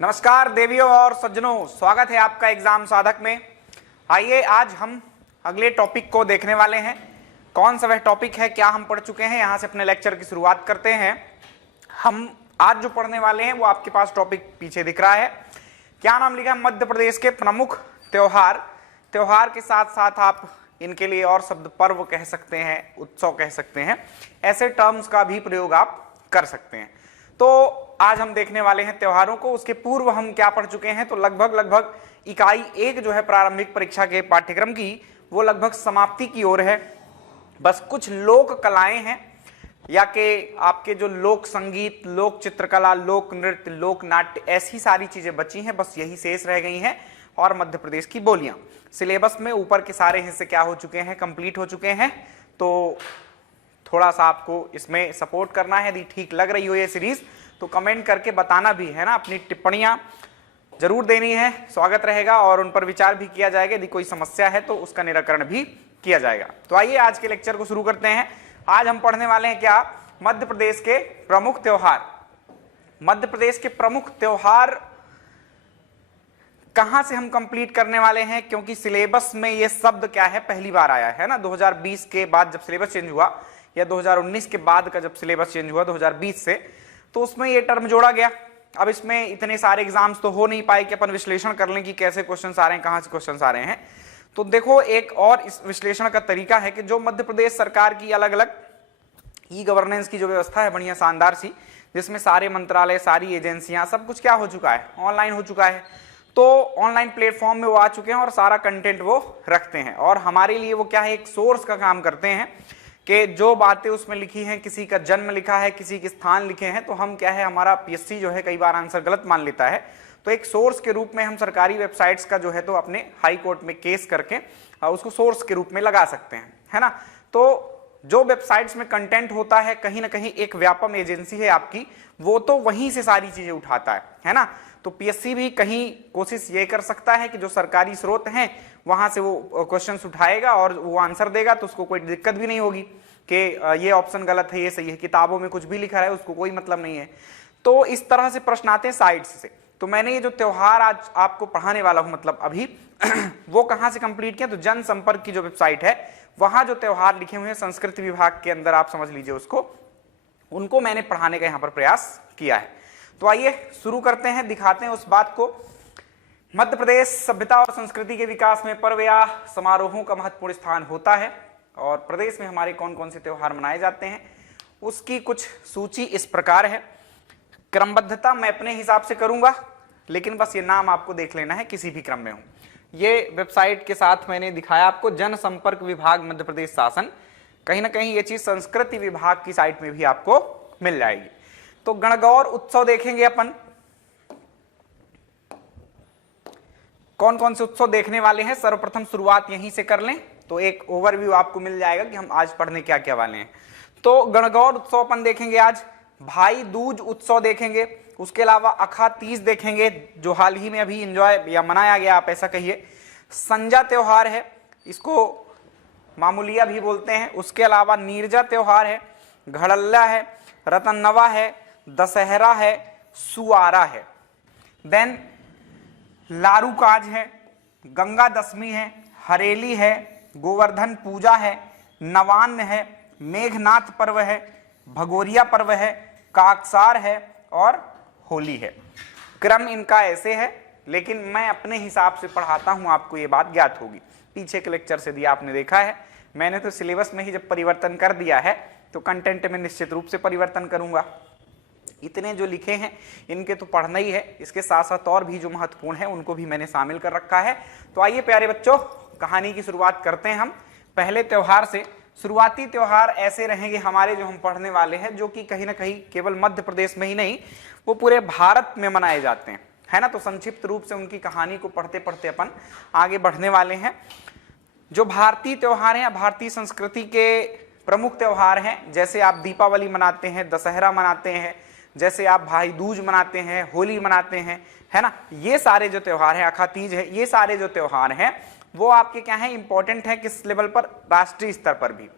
नमस्कार देवियों और सज्जनों, स्वागत है आपका एग्जाम साधक में। आइए आज हम अगले टॉपिक को देखने वाले हैं। कौन सा वह टॉपिक है, क्या हम पढ़ चुके हैं, यहां से अपने लेक्चर की शुरुआत करते हैं। हम आज जो पढ़ने वाले हैं वो आपके पास टॉपिक पीछे दिख रहा है। क्या नाम लिखा है? मध्य प्रदेश के प्रमुख त्योहार। त्योहार के साथ साथ आप इनके लिए और शब्द पर्व कह सकते हैं, उत्सव कह सकते हैं, ऐसे टर्म्स का भी प्रयोग आप कर सकते हैं। तो आज हम देखने वाले हैं त्योहारों को। उसके पूर्व हम क्या पढ़ चुके हैं, तो लगभग इकाई 1 जो है प्रारंभिक परीक्षा के पाठ्यक्रम की, वो लगभग समाप्ति की ओर है। बस कुछ लोक कलाएं हैं या कि आपके जो लोक संगीत, लोक चित्रकला, लोक नृत्य, लोक नाट्य, ऐसी सारी चीजें बची हैं, बस यही शेष रह गई हैं। और मध्य प्रदेश की बोलियां सिलेबस में ऊपर के सारे हिस्से क्या हो चुके हैं, कंप्लीट हो चुके हैं। तो थोड़ा सा आपको इसमें सपोर्ट करना है। यदि ठीक लग रही हो ये सीरीज तो कमेंट करके बताना भी है ना, अपनी टिप्पणियां जरूर देनी है, स्वागत रहेगा और उन पर विचार भी किया जाएगा। यदि कोई समस्या है तो उसका निराकरण भी किया जाएगा। तो आइए आज के लेक्चर को शुरू करते हैं। आज हम पढ़ने वाले हैं क्या, मध्य प्रदेश के प्रमुख त्योहार। मध्य प्रदेश के प्रमुख त्योहार कहां से हम कंप्लीट करने वाले हैं, क्योंकि सिलेबस में ये शब्द क्या है, पहली बार आया है ना। 2020 के बाद जब सिलेबस चेंज हुआ, या 2019 के बाद का जब सिलेबस चेंज हुआ 2020 से, तो उसमें ये टर्म जोड़ा गया। अब इसमें इतने सारे एग्जाम्स तो हो नहीं पाए कि अपन विश्लेषण कर लें कि कैसे क्वेश्चंस आ रहे हैं, कहां से क्वेश्चंस आ रहे हैं। तो देखो, एक और इस विश्लेषण का तरीका है कि जो मध्य प्रदेश सरकार की अलग अलग ई गवर्नेंस की जो व्यवस्था है, बढ़िया शानदार सी, जिसमें सारे मंत्रालय, सारी एजेंसियां, सब कुछ क्या हो चुका है, ऑनलाइन हो चुका है। तो ऑनलाइन प्लेटफॉर्म में वो आ चुके हैं और सारा कंटेंट वो रखते हैं। और हमारे लिए वो क्या है, एक सोर्स का काम करते हैं कि जो बातें उसमें लिखी हैं, किसी का जन्म लिखा है, किसी के स्थान लिखे हैं, तो हम क्या है, हमारा पीएससी जो है कई बार आंसर गलत मान लेता है। तो एक सोर्स के रूप में हम सरकारी वेबसाइट्स का जो है तो अपने हाई कोर्ट में केस करके उसको सोर्स के रूप में लगा सकते हैं, है ना। तो जो वेबसाइट्स में कंटेंट होता है, कहीं ना कहीं एक व्यापम एजेंसी है आपकी, वो तो वहीं से सारी चीजें उठाता है ना। तो पीएससी भी कहीं कोशिश ये कर सकता है कि जो सरकारी स्रोत हैं वहां से वो क्वेश्चंस उठाएगा और वो आंसर देगा, तो उसको कोई दिक्कत भी नहीं होगी कि ये ऑप्शन गलत है, ये सही है। किताबों में कुछ भी लिखा है उसको कोई मतलब नहीं है। तो इस तरह से प्रश्न आते हैं साइट्स से। तो मैंने ये जो त्योहार आज आपको पढ़ाने वाला हूं, मतलब अभी वो कहां से कंप्लीट किया, तो जनसंपर्क की जो वेबसाइट है, वहां जो त्योहार लिखे हुए हैं संस्कृति विभाग के अंदर, आप समझ लीजिए उसको, उनको मैंने पढ़ाने का यहां पर प्रयास किया है। तो आइए शुरू करते हैं, दिखाते हैं उस बात को। मध्य प्रदेश सभ्यता और संस्कृति के विकास में पर्व या समारोहों का महत्वपूर्ण स्थान होता है। और प्रदेश में हमारे कौन कौन से त्योहार मनाए जाते हैं, उसकी कुछ सूची इस प्रकार है। क्रमबद्धता मैं अपने हिसाब से करूंगा, लेकिन बस ये नाम आपको देख लेना है, किसी भी क्रम में हो। ये वेबसाइट के साथ मैंने दिखाया आपको, जनसंपर्क विभाग मध्य प्रदेश शासन। कहीं ना कहीं ये चीज संस्कृति विभाग की साइट में भी आपको मिल जाएगी। तो गणगौर उत्सव देखेंगे अपन, कौन कौन से उत्सव देखने वाले हैं। सर्वप्रथम शुरुआत यहीं से कर लें तो एक ओवरव्यू आपको मिल जाएगा कि हम आज पढ़ने क्या क्या वाले हैं। तो गणगौर उत्सव अपन देखेंगे आज, भाई दूज उत्सव देखेंगे, उसके अलावा अखा तीज देखेंगे जो हाल ही में अभी एंजॉय या मनाया गया, आप ऐसा कहिए। संजा त्योहार है, इसको मामूलिया भी बोलते हैं। उसके अलावा नीरजा त्योहार है, घड़ल्ला है, रतनवा है, दशहरा है, सुआरा है। देन लारूकाज है, गंगा दशमी है, हरेली है, गोवर्धन पूजा है, नवान्न है, मेघनाथ पर्व है, भगोरिया पर्व है, काकसार है और होली है। क्रम इनका ऐसे है, लेकिन मैं अपने हिसाब से पढ़ाता हूं, आपको ये बात ज्ञात होगी। पीछे के लेक्चर से दिया आपने देखा है, मैंने तो सिलेबस में ही जब परिवर्तन कर दिया है तो कंटेंट में निश्चित रूप से परिवर्तन करूंगा। इतने जो लिखे हैं इनके तो पढ़ना ही है, इसके साथ साथ और भी जो महत्वपूर्ण है उनको भी मैंने शामिल कर रखा है। तो आइए प्यारे बच्चों, कहानी की शुरुआत करते हैं हम पहले त्योहार से। शुरुआती त्योहार ऐसे रहेंगे हमारे जो हम पढ़ने वाले हैं, जो कि कहीं ना कहीं केवल मध्य प्रदेश में ही नहीं, वो पूरे भारत में मनाए जाते हैं, है ना। तो संक्षिप्त रूप से उनकी कहानी को पढ़ते पढ़ते अपन आगे बढ़ने वाले हैं। जो भारतीय त्योहार हैं, भारतीय संस्कृति के प्रमुख त्योहार हैं, जैसे आप दीपावली मनाते हैं, दशहरा मनाते हैं, जैसे आप भाई दूज मनाते हैं, होली मनाते हैं, है ना। ये सारे जो त्योहार हैं, अखा तीज है, ये सारे जो त्योहार हैं वो आपके क्या है, इंपॉर्टेंट है। किस लेवल पर? राष्ट्रीय स्तर पर भी।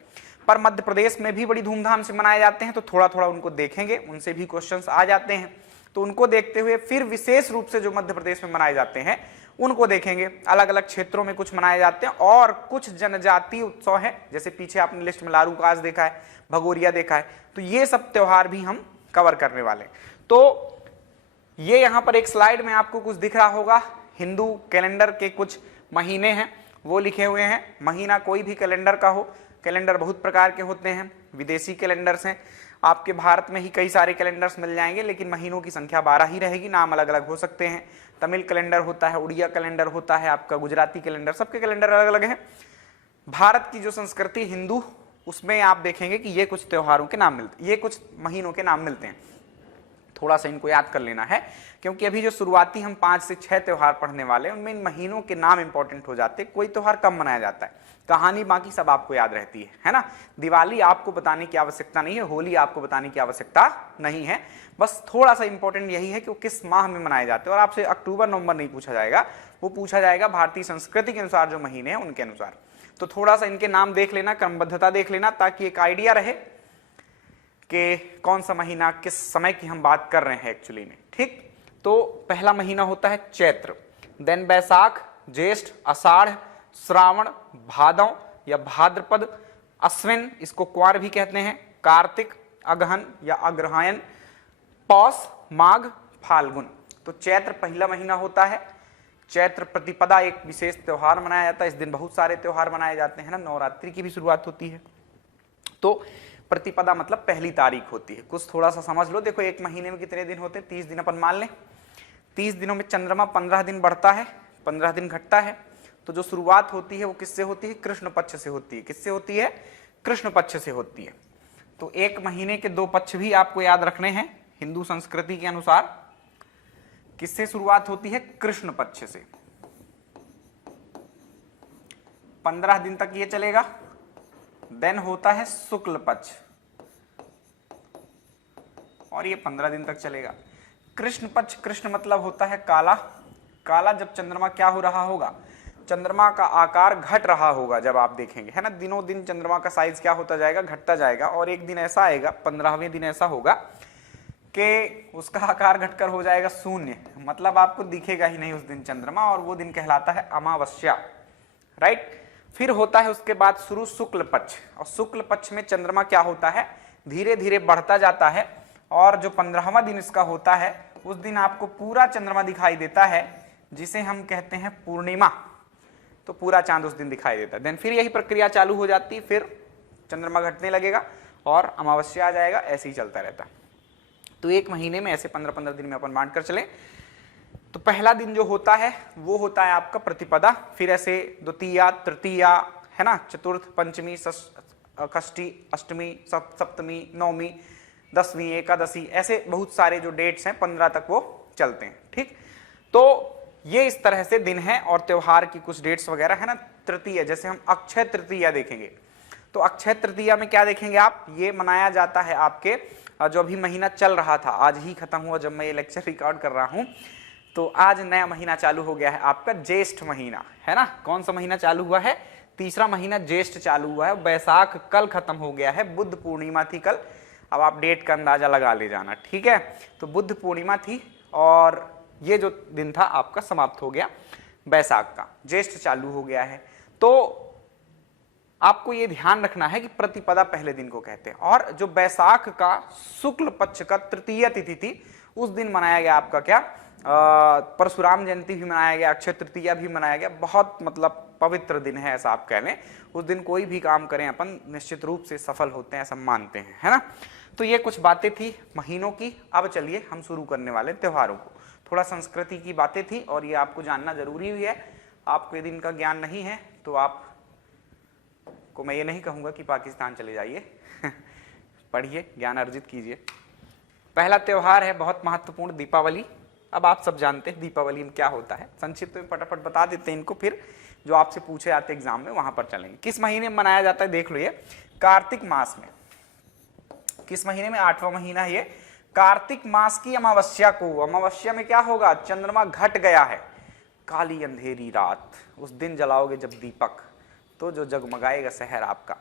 पर मध्य प्रदेश में भी बड़ी धूमधाम से मनाए जाते हैं, तो थोड़ा थोड़ा उनको देखेंगे, उनसे भी क्वेश्चंस आ जाते हैं। तो उनको देखते हुए फिर विशेष रूप से जो मध्य प्रदेश में मनाए जाते हैं उनको देखेंगे। अलग अलग क्षेत्रों में कुछ मनाए जाते हैं और कुछ जनजातीय उत्सव है, जैसे पीछे आपने लिस्ट में लारू काज देखा है, भगोरिया देखा है, तो ये सब त्योहार भी हम कवर करने वाले। तो ये यहां पर एक स्लाइड में आपको कुछ दिख रहा होगा, हिंदू कैलेंडर के कुछ महीने हैं वो लिखे हुए हैं। महीना कोई भी कैलेंडर का हो, कैलेंडर बहुत प्रकार के होते हैं, विदेशी कैलेंडर्स हैं, आपके भारत में ही कई सारे कैलेंडर्स मिल जाएंगे, लेकिन महीनों की संख्या 12 ही रहेगी, नाम अलग अलग हो सकते हैं। तमिल कैलेंडर होता है, उड़िया कैलेंडर होता है, आपका गुजराती कैलेंडर, सबके कैलेंडर अलग अलग हैं। भारत की जो संस्कृति हिंदू, उसमें आप देखेंगे कि ये कुछ त्योहारों के नाम मिलते हैं, ये कुछ महीनों के नाम मिलते हैं। थोड़ा सा इनको याद कर लेना है, क्योंकि अभी जो शुरुआती हम 5 से 6 त्योहार पढ़ने वाले हैं उनमें इन महीनों के नाम इंपॉर्टेंट हो जाते हैं। कोई त्योहार कम मनाया जाता है, कहानी बाकी सब आपको याद रहती है ना। दिवाली आपको बताने की आवश्यकता नहीं है, होली आपको बताने की आवश्यकता नहीं है, बस थोड़ा सा इंपॉर्टेंट यही है कि वो किस माह में मनाए जाते हैं। और आपसे अक्टूबर नवंबर नहीं पूछा जाएगा, वो पूछा जाएगा भारतीय संस्कृति के अनुसार जो महीने हैं उनके अनुसार। तो थोड़ा सा इनके नाम देख लेना, क्रमबद्धता देख लेना, ताकि एक आइडिया रहे कि कौन सा महीना किस समय की हम बात कर रहे हैं एक्चुअली में। ठीक, तो पहला महीना होता है चैत्र, देन बैसाख, ज्येष्ठ, आषाढ़, श्रावण, भादव या भाद्रपद, अश्विन, इसको क्वार भी कहते हैं, कार्तिक, अगहन या अग्रहायण, पौष, माघ, फाल्गुन। तो चैत्र पहला महीना होता है। चैत्र प्रतिपदा एक विशेष त्योहार मनाया जाता है, इस दिन बहुत सारे त्योहार मनाए जाते हैं ना, नवरात्रि की भी शुरुआत होती है। तो प्रतिपदा मतलब पहली तारीख होती है। कुछ थोड़ा सा समझ लो, देखो एक महीने में कितने दिन होते हैं, 30 दिन अपन मान लें। 30 दिनों में चंद्रमा 15 दिन बढ़ता है, 15 दिन घटता है। तो जो शुरुआत होती है वो किससे होती है? कृष्ण पक्ष से होती है। किससे होती है? कृष्ण पक्ष से होती है। तो एक महीने के 2 पक्ष भी आपको याद रखने हैं हिंदू संस्कृति के अनुसार। किससे शुरुआत होती है? कृष्ण पक्ष से। 15 दिन तक ये चलेगा, देन होता है शुक्ल पक्ष और ये 15 दिन तक चलेगा। कृष्ण पक्ष, कृष्ण मतलब होता है काला। काला जब चंद्रमा क्या हो रहा होगा? चंद्रमा का आकार घट रहा होगा, जब आप देखेंगे है ना, दिनों दिन चंद्रमा का साइज क्या होता जाएगा? घटता जाएगा। और एक दिन ऐसा आएगा, 15वें दिन ऐसा होगा कि उसका आकार घटकर हो जाएगा शून्य, मतलब आपको दिखेगा ही नहीं उस दिन चंद्रमा, और वो दिन कहलाता है अमावस्या। राइट। फिर होता है उसके बाद शुरू शुक्ल पक्ष, और शुक्ल पक्ष में चंद्रमा क्या होता है? धीरे धीरे बढ़ता जाता है, और जो 15वां दिन इसका होता है उस दिन आपको पूरा चंद्रमा दिखाई देता है, जिसे हम कहते हैं पूर्णिमा। तो पूरा चांद उस दिन दिखाई देता है। देन फिर यही प्रक्रिया चालू हो जाती है, फिर चंद्रमा घटने लगेगा और अमावस्या आ जाएगा, ऐसे ही चलता रहता है। तो एक महीने में ऐसे 15-15 दिन में अपन बांट कर चले। तो पहला दिन जो होता है वो होता है आपका प्रतिपदा, फिर ऐसे द्वितीया, तृतीया, है ना, चतुर्थ, पंचमी, षष्ठी, अष्टमी, सप्तमी, नवमी, 10वीं, एकादशी, ऐसे बहुत सारे जो डेट्स हैं 15 तक वो चलते हैं। ठीक, तो ये इस तरह से दिन है और त्योहार की कुछ डेट्स वगैरह है ना। तृतीया, जैसे हम अक्षय तृतीया देखेंगे, तो अक्षय तृतीया में क्या देखेंगे आप? ये मनाया जाता है आपके, जो अभी महीना चल रहा था, आज ही खत्म हुआ जब मैं ये लेक्चर रिकॉर्ड कर रहा हूं, तो आज नया महीना चालू हो गया है आपका ज्येष्ठ महीना, है ना। कौन सा महीना चालू हुआ है? तीसरा महीना ज्येष्ठ चालू हुआ है। बैसाख कल खत्म हो गया है, बुद्ध पूर्णिमा थी कल। अब आप डेट का अंदाजा लगा ले जाना, ठीक है। तो बुद्ध पूर्णिमा थी और ये जो दिन था आपका समाप्त हो गया बैसाख का, ज्येष्ठ चालू हो गया है। तो आपको ये ध्यान रखना है कि प्रतिपदा पहले दिन को कहते हैं, और जो बैसाख का शुक्ल पक्ष का तृतीय तिथि थी उस दिन मनाया गया आपका क्या? परशुराम जयंती भी मनाया गया, अक्षय तृतीया भी मनाया गया। बहुत मतलब पवित्र दिन है ऐसा आप कह लें। उस दिन कोई भी काम करें अपन निश्चित रूप से सफल होते हैं, ऐसा मानते हैं, है ना। तो ये कुछ बातें थी महीनों की। अब चलिए हम शुरू करने वाले त्योहारों को। थोड़ा संस्कृति की बातें थी और ये आपको जानना जरूरी भी है। आपको यदि इनका ज्ञान नहीं है तो आप को मैं ये नहीं कहूंगा कि पाकिस्तान चले जाइए पढ़िए, ज्ञान अर्जित कीजिए। पहला त्योहार है बहुत महत्वपूर्ण, दीपावली। अब आप सब जानते हैं दीपावली में क्या होता है, संक्षिप्त में फटाफट बता देते हैं इनको, फिर जो आपसे पूछे जाते एग्जाम में वहां पर चलेंगे। किस महीने में मनाया जाता है देख लो, ये कार्तिक मास में। किस महीने में? 8वां महीना है ये। कार्तिक मास की अमावस्या को, अमावस्या में क्या होगा? चंद्रमा घट गया है, काली अंधेरी रात, उस दिन जलाओगे जब दीपक, तो जो जगमगाएगा शहर आपका।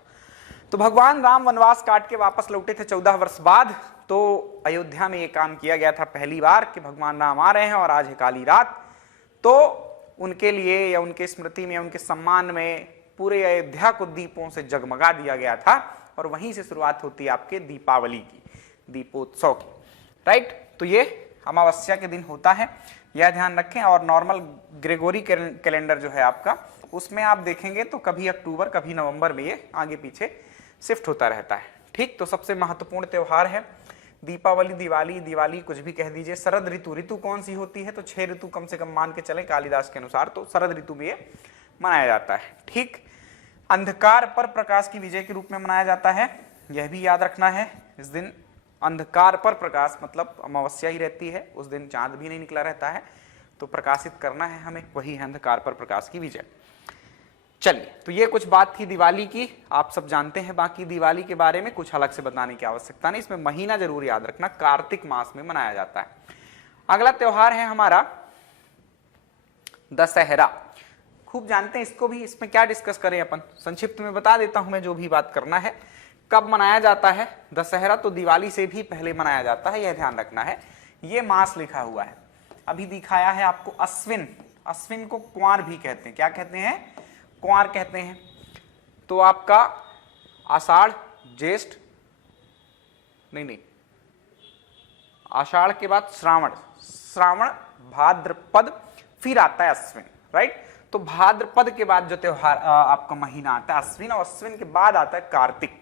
तो भगवान राम वनवास काट के वापस लौटे थे 14 वर्ष बाद। तो अयोध्या में ये काम किया गया था पहली बार कि भगवान राम आ रहे हैं और आज है काली रात, तो उनके लिए या उनके स्मृति में, उनके सम्मान में पूरे अयोध्या को दीपों से जगमगा दिया गया था। और वहीं से शुरुआत होती है आपके दीपावली की, दीपोत्सव की, राइट। तो ये अमावस्या के दिन होता है, यह ध्यान रखें। और नॉर्मल ग्रेगोरी कैलेंडर जो है आपका, उसमें आप देखेंगे तो कभी अक्टूबर कभी नवंबर में ये आगे पीछे शिफ्ट होता रहता है, ठीक। तो सबसे महत्वपूर्ण त्योहार है दीपावली, दिवाली, दिवाली कुछ भी कह दीजिए। शरद ऋतु, ऋतु कौन सी होती है? तो 6 ऋतु कम से कम मान के चले कालिदास के अनुसार, तो शरद ऋतु में ये मनाया जाता है, ठीक। अंधकार पर प्रकाश की विजय के रूप में मनाया जाता है, यह भी याद रखना है। इस दिन अंधकार पर प्रकाश मतलब अमावस्या ही रहती है, उस दिन चांद भी नहीं निकला रहता है, तो प्रकाशित करना है हमें, वही है अंधकार पर प्रकाश की विजय। चलिए, तो ये कुछ बात थी दिवाली की, आप सब जानते हैं। बाकी दिवाली के बारे में कुछ अलग से बताने की आवश्यकता नहीं, इसमें महीना जरूर याद रखना, कार्तिक मास में मनाया जाता है। अगला त्योहार है हमारा दशहरा। खूब जानते हैं इसको भी, इसमें क्या डिस्कस करें अपन, संक्षिप्त में बता देता हूं मैं जो भी बात करना है। कब मनाया जाता है दशहरा? तो दिवाली से भी पहले मनाया जाता है, यह ध्यान रखना है। ये मास लिखा हुआ है, अभी दिखाया है आपको, अश्विन। अश्विन को कुंवार भी कहते हैं, क्या कहते हैं? कुंवार कहते हैं। तो आपका आषाढ़, ज्येष्ठ, नहीं, आषाढ़ के बाद श्रावण, श्रावण, भाद्रपद, फिर आता है अश्विन, राइट। तो भाद्रपद के बाद जो त्योहार आपका महीना आता है अश्विन, और अश्विन के बाद आता है कार्तिक।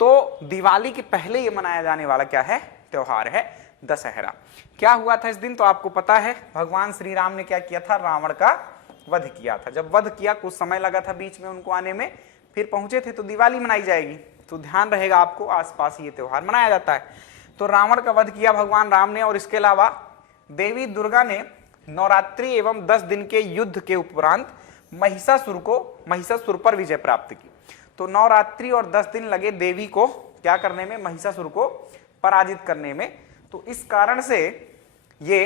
तो दिवाली के पहले ये मनाया जाने वाला क्या है? त्योहार है दशहरा। क्या हुआ था इस दिन? तो आपको पता है भगवान श्री राम ने क्या किया था? रावण का वध किया था। जब वध किया कुछ समय लगा था बीच में उनको आने में, फिर पहुंचे थे, तो दिवाली मनाई जाएगी। तो ध्यान रहेगा आपको, आसपास ये त्योहार मनाया जाता है। तो रावण का वध किया भगवान राम ने, और इसके अलावा देवी दुर्गा ने नवरात्रि एवं 10 दिन के युद्ध के उपरांत महिषासुर पर विजय प्राप्त की। तो नवरात्रि और 10 दिन लगे देवी को क्या करने में? महिषासुर को पराजित करने में। तो इस कारण से ये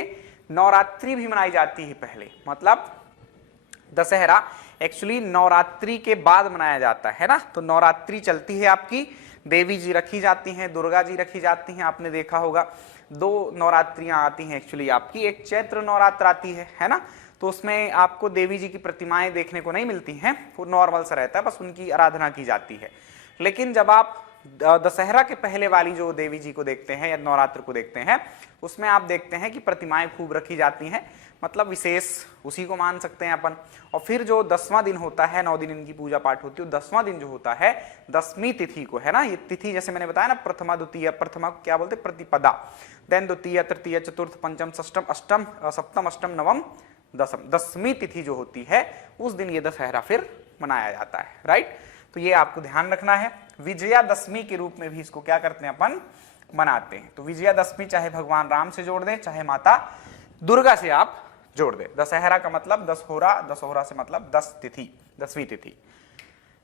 नवरात्रि भी मनाई जाती है पहले, मतलब दशहरा एक्चुअली नवरात्रि के बाद मनाया जाता है ना। तो नवरात्रि चलती है आपकी, देवी जी रखी जाती हैं, दुर्गा जी रखी जाती हैं, आपने देखा होगा। 2 नवरात्रियां आती हैं एक्चुअली आपकी, एक चैत्र नवरात्र आती है ना। तो उसमें आपको देवी जी की प्रतिमाएं देखने को नहीं मिलती हैं, वो नॉर्मल सा रहता है, बस उनकी आराधना की जाती है। लेकिन जब आप दशहरा के पहले वाली जो देवी जी को देखते हैं या नवरात्र को देखते हैं, उसमें आप देखते हैं कि प्रतिमाएं खूब रखी जाती हैं, मतलब विशेष उसी को मान सकते हैं अपन। और फिर जो 10वां दिन होता है, 9 दिन इनकी पूजा पाठ होती है, 10वां दिन जो होता है दशमी तिथि को, है ना। ये तिथि जैसे मैंने बताया ना, प्रथमा द्वितीय, प्रथमा को क्या बोलते? प्रतिपदा, देन द्वितीय, तृतीय, चतुर्थ, पंचम, षष्टम, अष्टम, सप्तम, अष्टम, नवम, दसम, दसवीं तिथि जो होती है उस दिन ये दशहरा फिर मनाया जाता है, राइट। तो ये आपको ध्यान रखना है। विजयादशमी के रूप में भी इसको क्या करते हैं अपन? मनाते हैं। तो विजयादशमी चाहे भगवान राम से जोड़ दें, चाहे माता दुर्गा से आप जोड़ दें। दशहरा का मतलब दशहरा, दशहरा से मतलब 10 तिथि, 10वीं तिथि।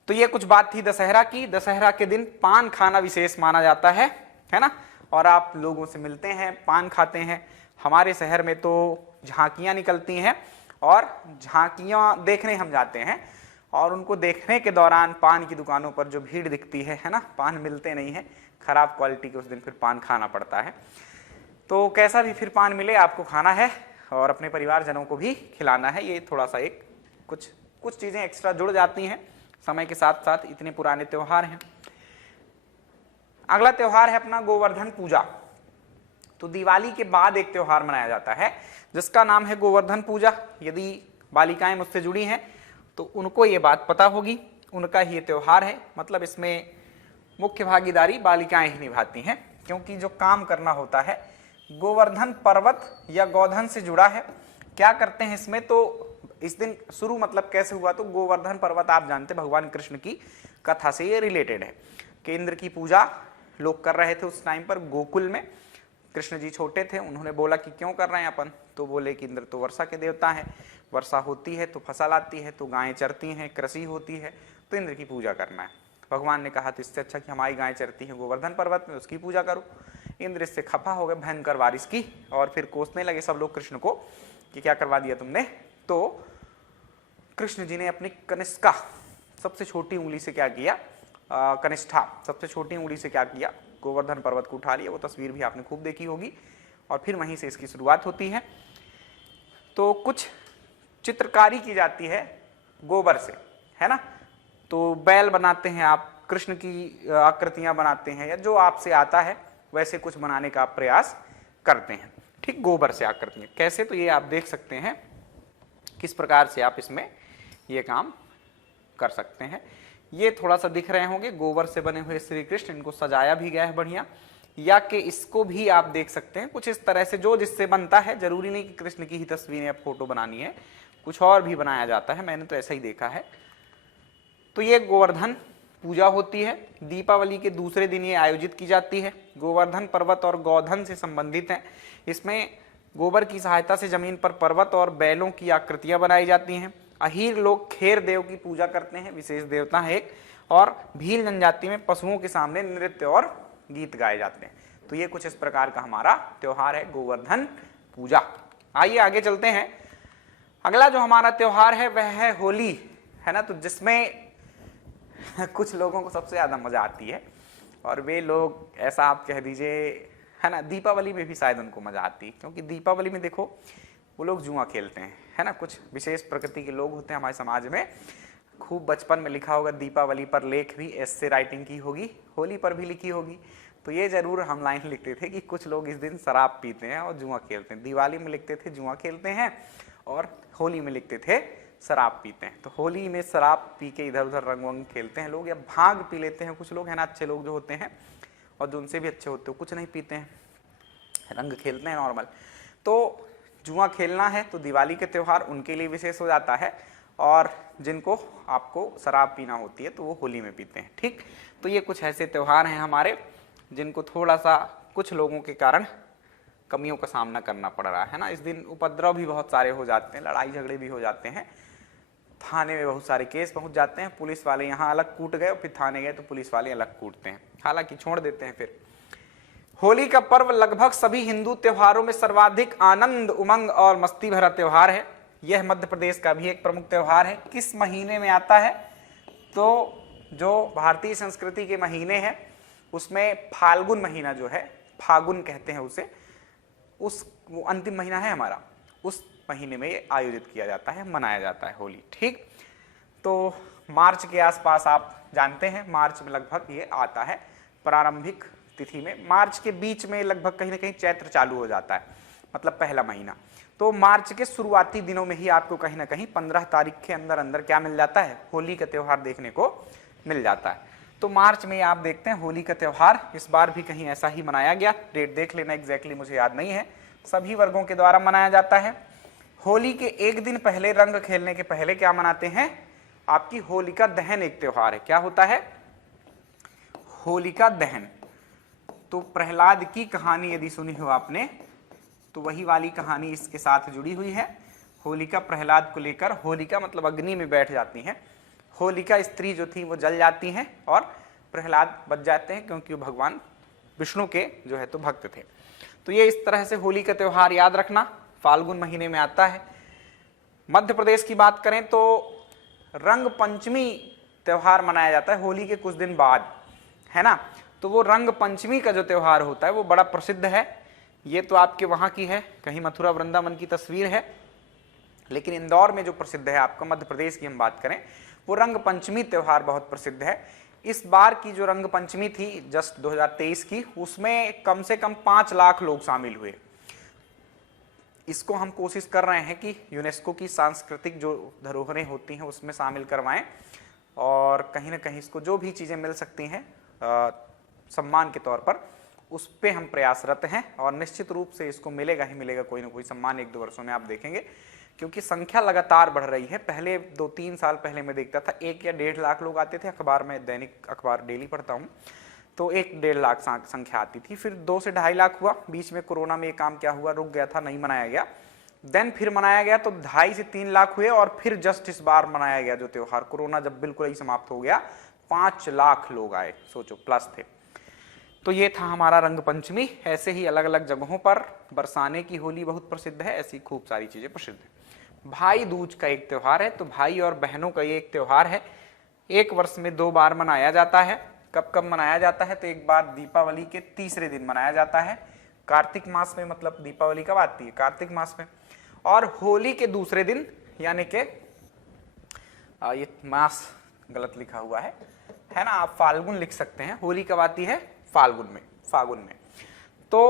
तो ये कुछ बात थी दशहरा की। दशहरा के दिन पान खाना विशेष माना जाता है ना। और आप लोगों से मिलते हैं, पान खाते हैं। हमारे शहर में तो झांकियां निकलती हैं, और झांकियां देखने हम जाते हैं, और उनको देखने के दौरान पान की दुकानों पर जो भीड़ दिखती है ना, पान मिलते नहीं है, खराब क्वालिटी के, उस दिन फिर पान खाना पड़ता है। तो कैसा भी फिर पान मिले आपको खाना है, और अपने परिवारजनों को भी खिलाना है। ये थोड़ा सा एक कुछ चीजें एक्स्ट्रा जुड़ जाती हैं समय के साथ साथ, इतने पुराने त्योहार हैं। अगला त्योहार है अपना गोवर्धन पूजा। तो दिवाली के बाद एक त्योहार मनाया जाता है जिसका नाम है गोवर्धन पूजा। यदि बालिकाएं मुझसे जुड़ी हैं तो उनको ये बात पता होगी, उनका ही ये त्योहार है। मतलब इसमें मुख्य भागीदारी बालिकाएं ही निभाती हैं, क्योंकि जो काम करना होता है गोवर्धन पर्वत या गोधन से जुड़ा है। क्या करते हैं इसमें? तो इस दिन शुरू मतलब कैसे हुआ? तो गोवर्धन पर्वत आप जानते भगवान कृष्ण की कथा से ये रिलेटेड है कि इंद्र की पूजा लोग कर रहे थे उस टाइम पर गोकुल में। कृष्ण जी छोटे थे, उन्होंने बोला कि क्यों कर रहे हैं अपन? तो बोले कि इंद्र तो वर्षा के देवता हैं, वर्षा होती है तो फसल आती है, तो गायें चरती हैं, कृषि होती है, तो इंद्र की पूजा करना है। भगवान ने कहा तो इससे अच्छा कि हमारी गायें चरती हैं गोवर्धन पर्वत में, उसकी पूजा करो। इंद्र इससे खफा हो गए, भयंकर बारिश की, और फिर कोसने लगे सब लोग कृष्ण को कि क्या करवा दिया तुमने। तो कृष्ण जी ने अपनी कनिष्का सबसे छोटी उंगली से क्या किया? कनिष्ठा सबसे छोटी उंगली से क्या किया, गोवर्धन पर्वत को उठा लिया। वो तस्वीर भी आपने खूब देखी होगी और फिर वहीं से इसकी शुरुआत होती है। तो कुछ चित्रकारी की जाती है गोबर से, है ना। तो बैल बनाते हैं आप, कृष्ण की आकृतियां बनाते हैं, या जो आपसे आता है वैसे कुछ बनाने का आप प्रयास करते हैं, ठीक, गोबर से आकृतियां। कैसे, तो ये आप देख सकते हैं किस प्रकार से आप इसमें ये काम कर सकते हैं। ये थोड़ा सा दिख रहे होंगे गोबर से बने हुए श्री कृष्ण, इनको सजाया भी गया है बढ़िया, या कि इसको भी आप देख सकते हैं कुछ इस तरह से, जो जिससे बनता है। जरूरी नहीं कि कृष्ण की ही तस्वीरें या फोटो बनानी है, कुछ और भी बनाया जाता है, मैंने तो ऐसा ही देखा है। तो ये गोवर्धन पूजा होती है, दीपावली के दूसरे दिन ये आयोजित की जाती है। गोवर्धन पर्वत और गोधन से संबंधित है। इसमें गोबर की सहायता से जमीन पर पर्वत और बैलों की आकृतियां बनाई जाती हैं। अहीर लोग खेर देव की पूजा करते हैं, विशेष देवता है एक, और भील जनजाति में पशुओं के सामने नृत्य और गीत गाए जाते हैं। तो ये कुछ इस प्रकार का हमारा त्योहार है गोवर्धन पूजा। आइए आगे चलते हैं। अगला जो हमारा त्योहार है वह है होली, है ना। तो जिसमें कुछ लोगों को सबसे ज्यादा मजा आती है, और वे लोग ऐसा आप कह दीजिए, है ना। दीपावली में भी शायद उनको मजा आती है, क्योंकि दीपावली में देखो वो लोग जुआ खेलते हैं, है ना। कुछ विशेष प्रकृति के लोग होते हैं हमारे समाज में। खूब बचपन में लिखा होगा दीपावली पर लेख भी, ऐसे राइटिंग की होगी, होली पर भी लिखी होगी। तो ये जरूर हम लाइन लिखते थे कि कुछ लोग इस दिन शराब पीते हैं और जुआ खेलते हैं। दिवाली में लिखते थे जुआ खेलते हैं, और होली में लिखते थे शराब पीते हैं। तो होली में शराब पी के इधर उधर रंग वंग खेलते हैं लोग, या भांग पी लेते हैं कुछ लोग, है ना। अच्छे लोग जो होते हैं और जो उनसे भी अच्छे होते हैं कुछ नहीं पीते हैं, रंग खेलते हैं नॉर्मल। तो जुआ खेलना है तो दिवाली के त्यौहार उनके लिए विशेष हो जाता है, और जिनको आपको शराब पीना होती है तो वो होली में पीते हैं, ठीक। तो ये कुछ ऐसे त्यौहार हैं हमारे जिनको थोड़ा सा कुछ लोगों के कारण कमियों का सामना करना पड़ रहा है ना। इस दिन उपद्रव भी बहुत सारे हो जाते हैं, लड़ाई झगड़े भी हो जाते हैं, थाने में बहुत सारे केस पहुंच जाते हैं। पुलिस वाले यहाँ अलग कूट गए और फिर थाने गए तो पुलिस वाले अलग कूटते हैं, हालांकि छोड़ देते हैं फिर। होली का पर्व लगभग सभी हिंदू त्योहारों में सर्वाधिक आनंद, उमंग और मस्ती भरा त्योहार है। यह मध्य प्रदेश का भी एक प्रमुख त्योहार है। किस महीने में आता है, तो जो भारतीय संस्कृति के महीने हैं उसमें फाल्गुन महीना जो है, फागुन कहते हैं उसे, उस वो अंतिम महीना है हमारा, उस महीने में ये आयोजित किया जाता है, मनाया जाता है होली, ठीक। तो मार्च के आसपास आप जानते हैं, मार्च में लगभग ये आता है प्रारंभिक तिथि में। मार्च के बीच में लगभग कहीं ना कहीं चैत्र चालू हो जाता है, मतलब पहला महीना। तो मार्च के शुरुआती दिनों में ही आपको कहीं ना कहीं 15 तारीख के अंदर अंदर क्या मिल जाता है, होली का त्योहार देखने को मिल जाता है। तो मार्च में आप देखते हैं होली का त्योहार इस बार भी कहीं ऐसा ही मनाया गया। डेट देख लेना, एग्जैक्टली मुझे याद नहीं है। सभी वर्गों के द्वारा मनाया जाता है। होली के एक दिन पहले, रंग खेलने के पहले क्या मनाते हैं, आपकी होलिका दहन एक त्योहार है। क्या होता है, होलिका दहन। तो प्रहलाद की कहानी यदि सुनी हो आपने तो वही वाली कहानी इसके साथ जुड़ी हुई है। होलिका प्रहलाद को लेकर, होलिका मतलब अग्नि में बैठ जाती हैं, होलिका स्त्री जो थी वो जल जाती हैं और प्रहलाद बच जाते हैं, क्योंकि वो भगवान विष्णु के जो है तो भक्त थे। तो ये इस तरह से होली का त्योहार याद रखना, फाल्गुन महीने में आता है। मध्य प्रदेश की बात करें तो रंग पंचमी त्योहार मनाया जाता है होली के कुछ दिन बाद, है ना। तो वो रंग पंचमी का जो त्योहार होता है वो बड़ा प्रसिद्ध है। ये तो आपके वहां की है, कहीं मथुरा वृंदावन की तस्वीर है, लेकिन इंदौर में जो प्रसिद्ध है आपका, मध्य प्रदेश की हम बात करें, वो रंग पंचमी त्योहार बहुत प्रसिद्ध है। इस बार की जो रंग पंचमी थी जस्ट 2023 की, उसमें कम से कम 5 लाख लोग शामिल हुए। इसको हम कोशिश कर रहे हैं कि यूनेस्को की सांस्कृतिक जो धरोहरें होती हैं उसमें शामिल करवाएं, और कहीं ना कहीं इसको जो भी चीजें मिल सकती हैं सम्मान के तौर पर, उस पे हम प्रयासरत हैं। और निश्चित रूप से इसको मिलेगा ही मिलेगा कोई ना कोई सम्मान 1-2 वर्षों में, आप देखेंगे, क्योंकि संख्या लगातार बढ़ रही है। पहले 2-3 साल पहले मैं देखता था 1 या 1.5 लाख लोग आते थे। अखबार में, दैनिक अखबार डेली पढ़ता हूँ, तो 1-1.5 लाख संख्या आती थी। फिर 2 से 2.5 लाख हुआ। बीच में कोरोना में ये काम क्या हुआ, रुक गया था, नहीं मनाया गया। देन फिर मनाया गया तो 2.5 से 3 लाख हुए, और फिर जस्ट इस बार मनाया गया जो त्योहार, कोरोना जब बिल्कुल ही समाप्त हो गया, 5 लाख लोग आए, सोचो, प्लस थे। तो ये था हमारा रंग पंचमी। ऐसे ही अलग अलग जगहों पर बरसाने की होली बहुत प्रसिद्ध है, ऐसी खूब सारी चीजें प्रसिद्ध है। भाई दूज का एक त्योहार है, तो भाई और बहनों का ये एक त्योहार है। एक वर्ष में 2 बार मनाया जाता है। कब कब मनाया जाता है? तो एक बार दीपावली के तीसरे दिन मनाया जाता है, कार्तिक मास में। मतलब दीपावली कब आती है? कार्तिक मास में। और होली के दूसरे दिन, यानी कि ये मास गलत लिखा हुआ है ना, आप फाल्गुन लिख सकते हैं। होली कब आती है? फागुन में। तो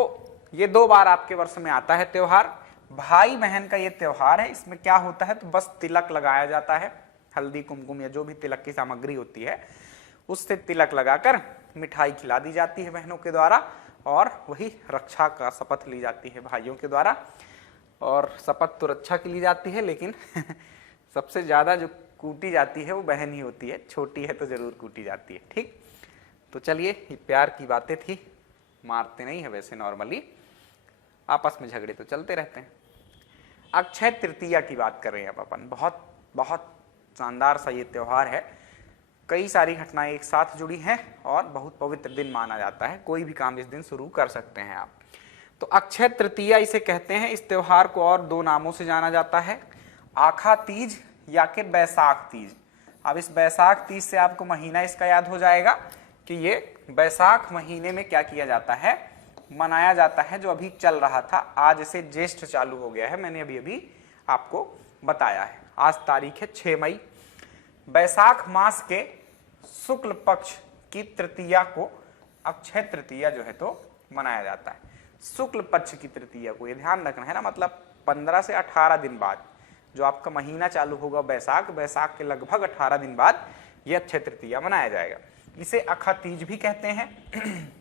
ये 2 बार आपके वर्ष में आता है त्योहार। भाई बहन का ये त्योहार है। इसमें क्या होता है? तो बस तिलक लगाया जाता है, हल्दी कुमकुम या जो भी तिलक की सामग्री होती है उससे तिलक लगाकर मिठाई खिला दी जाती है बहनों के द्वारा, और वही रक्षा का शपथ ली जाती है भाइयों के द्वारा। और शपथ तो रक्षा की ली जाती है, लेकिन सबसे ज्यादा जो कूटी जाती है वो बहन ही होती है। छोटी है तो जरूर कूटी जाती है। ठीक, तो चलिए, ये प्यार की बातें थी, मारते नहीं है वैसे, नॉर्मली आपस में झगड़े तो चलते रहते हैं। अक्षय तृतीया की बात कर रहे हैं अब अपन। बहुत बहुत शानदार सा ये त्योहार है। कई सारी घटनाएं एक साथ जुड़ी हैं और बहुत पवित्र दिन माना जाता है। कोई भी काम इस दिन शुरू कर सकते हैं आप। तो अक्षय तृतीया इसे कहते हैं। इस त्योहार को और 2 नामों से जाना जाता है, आखा तीज या कि बैसाख तीज। अब इस बैसाख तीज से आपको महीना इसका याद हो जाएगा कि ये बैसाख महीने में क्या किया जाता है? मनाया जाता है। जो अभी चल रहा था, आज से ज्येष्ठ चालू हो गया है, मैंने अभी आपको बताया है। आज तारीख है 6 मई। बैसाख मास के शुक्ल पक्ष की तृतीया को अक्षय तृतीया जो है तो मनाया जाता है। शुक्ल पक्ष की तृतीया को, ये ध्यान रखना है ना, मतलब 15 से 18 दिन बाद जो आपका महीना चालू होगा बैसाख के लगभग 18 दिन बाद ये अक्षय तृतीया मनाया जाएगा। इसे अखा तीज भी कहते हैं।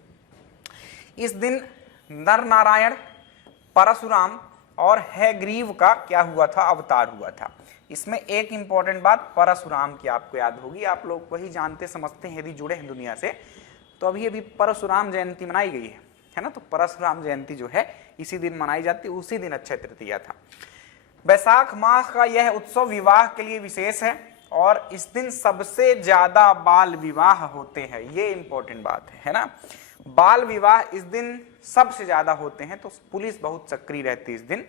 इस दिन नर नारायण, परशुराम और हैग्रीव का क्या हुआ था? अवतार हुआ था। इसमें एक इंपॉर्टेंट बात परशुराम की आपको याद होगी। आप लोग वही जानते समझते हैं यदि जुड़े हैं दुनिया से। तो अभी परशुराम जयंती मनाई गई है ना, तो परशुराम जयंती जो है इसी दिन मनाई जाती है, उसी दिन अक्षय तृतीया था। बैसाख मास का यह उत्सव विवाह के लिए विशेष है और इस दिन सबसे ज्यादा बाल विवाह होते हैं। ये इंपॉर्टेंट बात है ना, बाल विवाह इस दिन सबसे ज्यादा होते हैं। तो पुलिस बहुत सक्रिय रहती है इस दिन,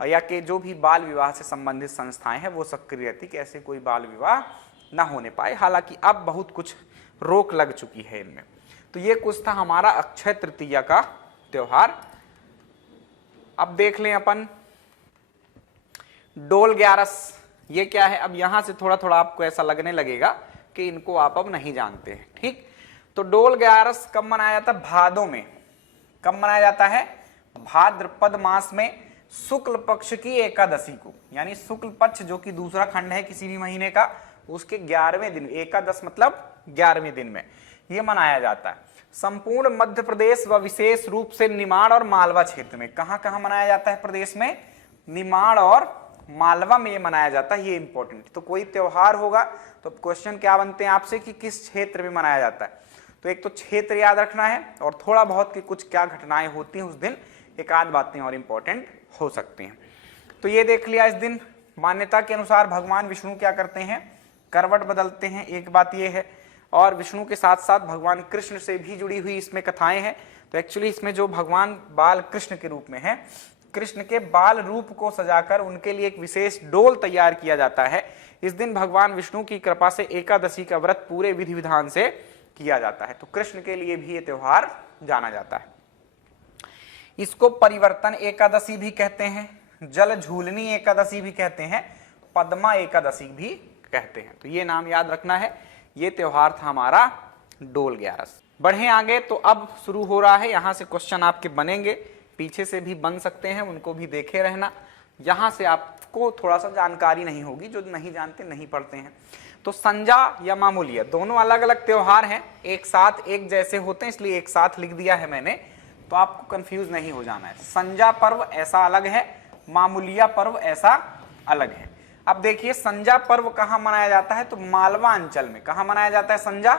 या कि जो भी बाल विवाह से संबंधित संस्थाएं हैं वो सक्रिय रहती कि ऐसे कोई बाल विवाह ना होने पाए। हालांकि अब बहुत कुछ रोक लग चुकी है इनमें। तो ये कुछ था हमारा अक्षय तृतीया का त्योहार। अब देख लें अपन डोल ग्यारस। ये क्या है? अब यहां से थोड़ा थोड़ा आपको ऐसा लगने लगेगा कि इनको आप अब नहीं जानते हैं। ठीक, तो डोल ग्यारस कब मनाया जाता है? भादों में। कब मनाया जाता है? भाद्रपद मास में शुक्ल पक्ष की एकादशी को, यानी शुक्ल पक्ष जो कि दूसरा खंड है किसी भी महीने का, उसके 11वें दिन, एकादश मतलब 11वें दिन में यह मनाया जाता है। संपूर्ण मध्य प्रदेश व विशेष रूप से निमाड़ और मालवा क्षेत्र में। कहां कहां मनाया जाता है प्रदेश में? निमाड़ और मालवा में ये मनाया जाता है। ये इंपॉर्टेंट। तो कोई त्योहार होगा तो क्वेश्चन क्या बनते हैं आपसे कि किस क्षेत्र में मनाया जाता है? तो एक तो क्षेत्र याद रखना है और थोड़ा बहुत की कुछ क्या घटनाएं होती हैं उस दिन, एक आध बातें और इंपॉर्टेंट हो सकती हैं। तो ये देख लिया। इस दिन मान्यता के अनुसार भगवान विष्णु क्या करते हैं? करवट बदलते हैं, एक बात ये है। और विष्णु के साथ साथ भगवान कृष्ण से भी जुड़ी हुई इसमें कथाएं हैं। तो एक्चुअली इसमें जो भगवान बाल कृष्ण के रूप में है, कृष्ण के बाल रूप को सजाकर उनके लिए एक विशेष डोल तैयार किया जाता है। इस दिन भगवान विष्णु की कृपा से एकादशी का व्रत पूरे विधि विधान से किया जाता है। तो कृष्ण के लिए भी ये त्योहार जाना जाता है। इसको परिवर्तन एकादशी भी कहते हैं, जल झूलनी एकादशी भी कहते हैं, पद्मा एकादशी भी कहते हैं। तो ये नाम याद रखना है। ये त्योहार था हमारा डोल ग्यारस। बढ़े आगे, तो अब शुरू हो रहा है। यहां से क्वेश्चन आपके बनेंगे, पीछे से भी बन सकते हैं, उनको भी देखे रहना। यहां से आपको थोड़ा सा जानकारी नहीं होगी, जो नहीं जानते नहीं पढ़ते हैं। तो संजा या मामूलिया दोनों अलग अलग त्योहार हैं, एक साथ एक जैसे होते हैं, इसलिए एक साथ लिख दिया है मैंने, तो आपको कंफ्यूज नहीं हो जाना है। संजा पर्व ऐसा अलग है, मामूलिया पर्व ऐसा अलग है। अब देखिए, संजा पर्व कहाँ मनाया जाता है? तो मालवा अंचल में। कहाँ मनाया जाता है संजा?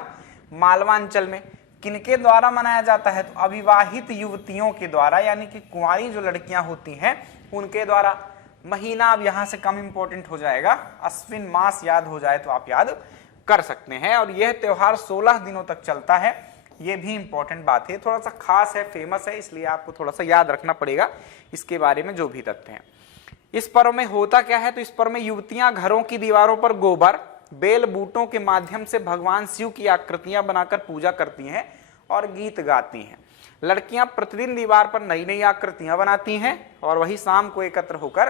मालवा अंचल में। किनके द्वारा मनाया जाता है? तो अविवाहित युवतियों के द्वारा, यानी कि कुंवारी जो लड़कियां होती हैं उनके द्वारा। महीना अब यहां से कम इंपॉर्टेंट हो जाएगा, अश्विन मास याद हो जाए तो आप याद कर सकते हैं। और यह त्योहार 16 दिनों तक चलता है। यह भी इंपॉर्टेंट बात है, थोड़ा सा खास है, फेमस है, इसलिए आपको थोड़ा सा याद रखना पड़ेगा इसके बारे में जो भी तथ्य हैं। इस पर्व में होता क्या है? तो इस पर्व में युवतियां घरों की दीवारों पर गोबर बेल बूटों के माध्यम से भगवान शिव की आकृतियां बनाकर पूजा करती हैं और गीत गाती हैं। लड़कियां प्रतिदिन दीवार पर नई नई आकृतियां बनाती हैं और वही शाम को एकत्र होकर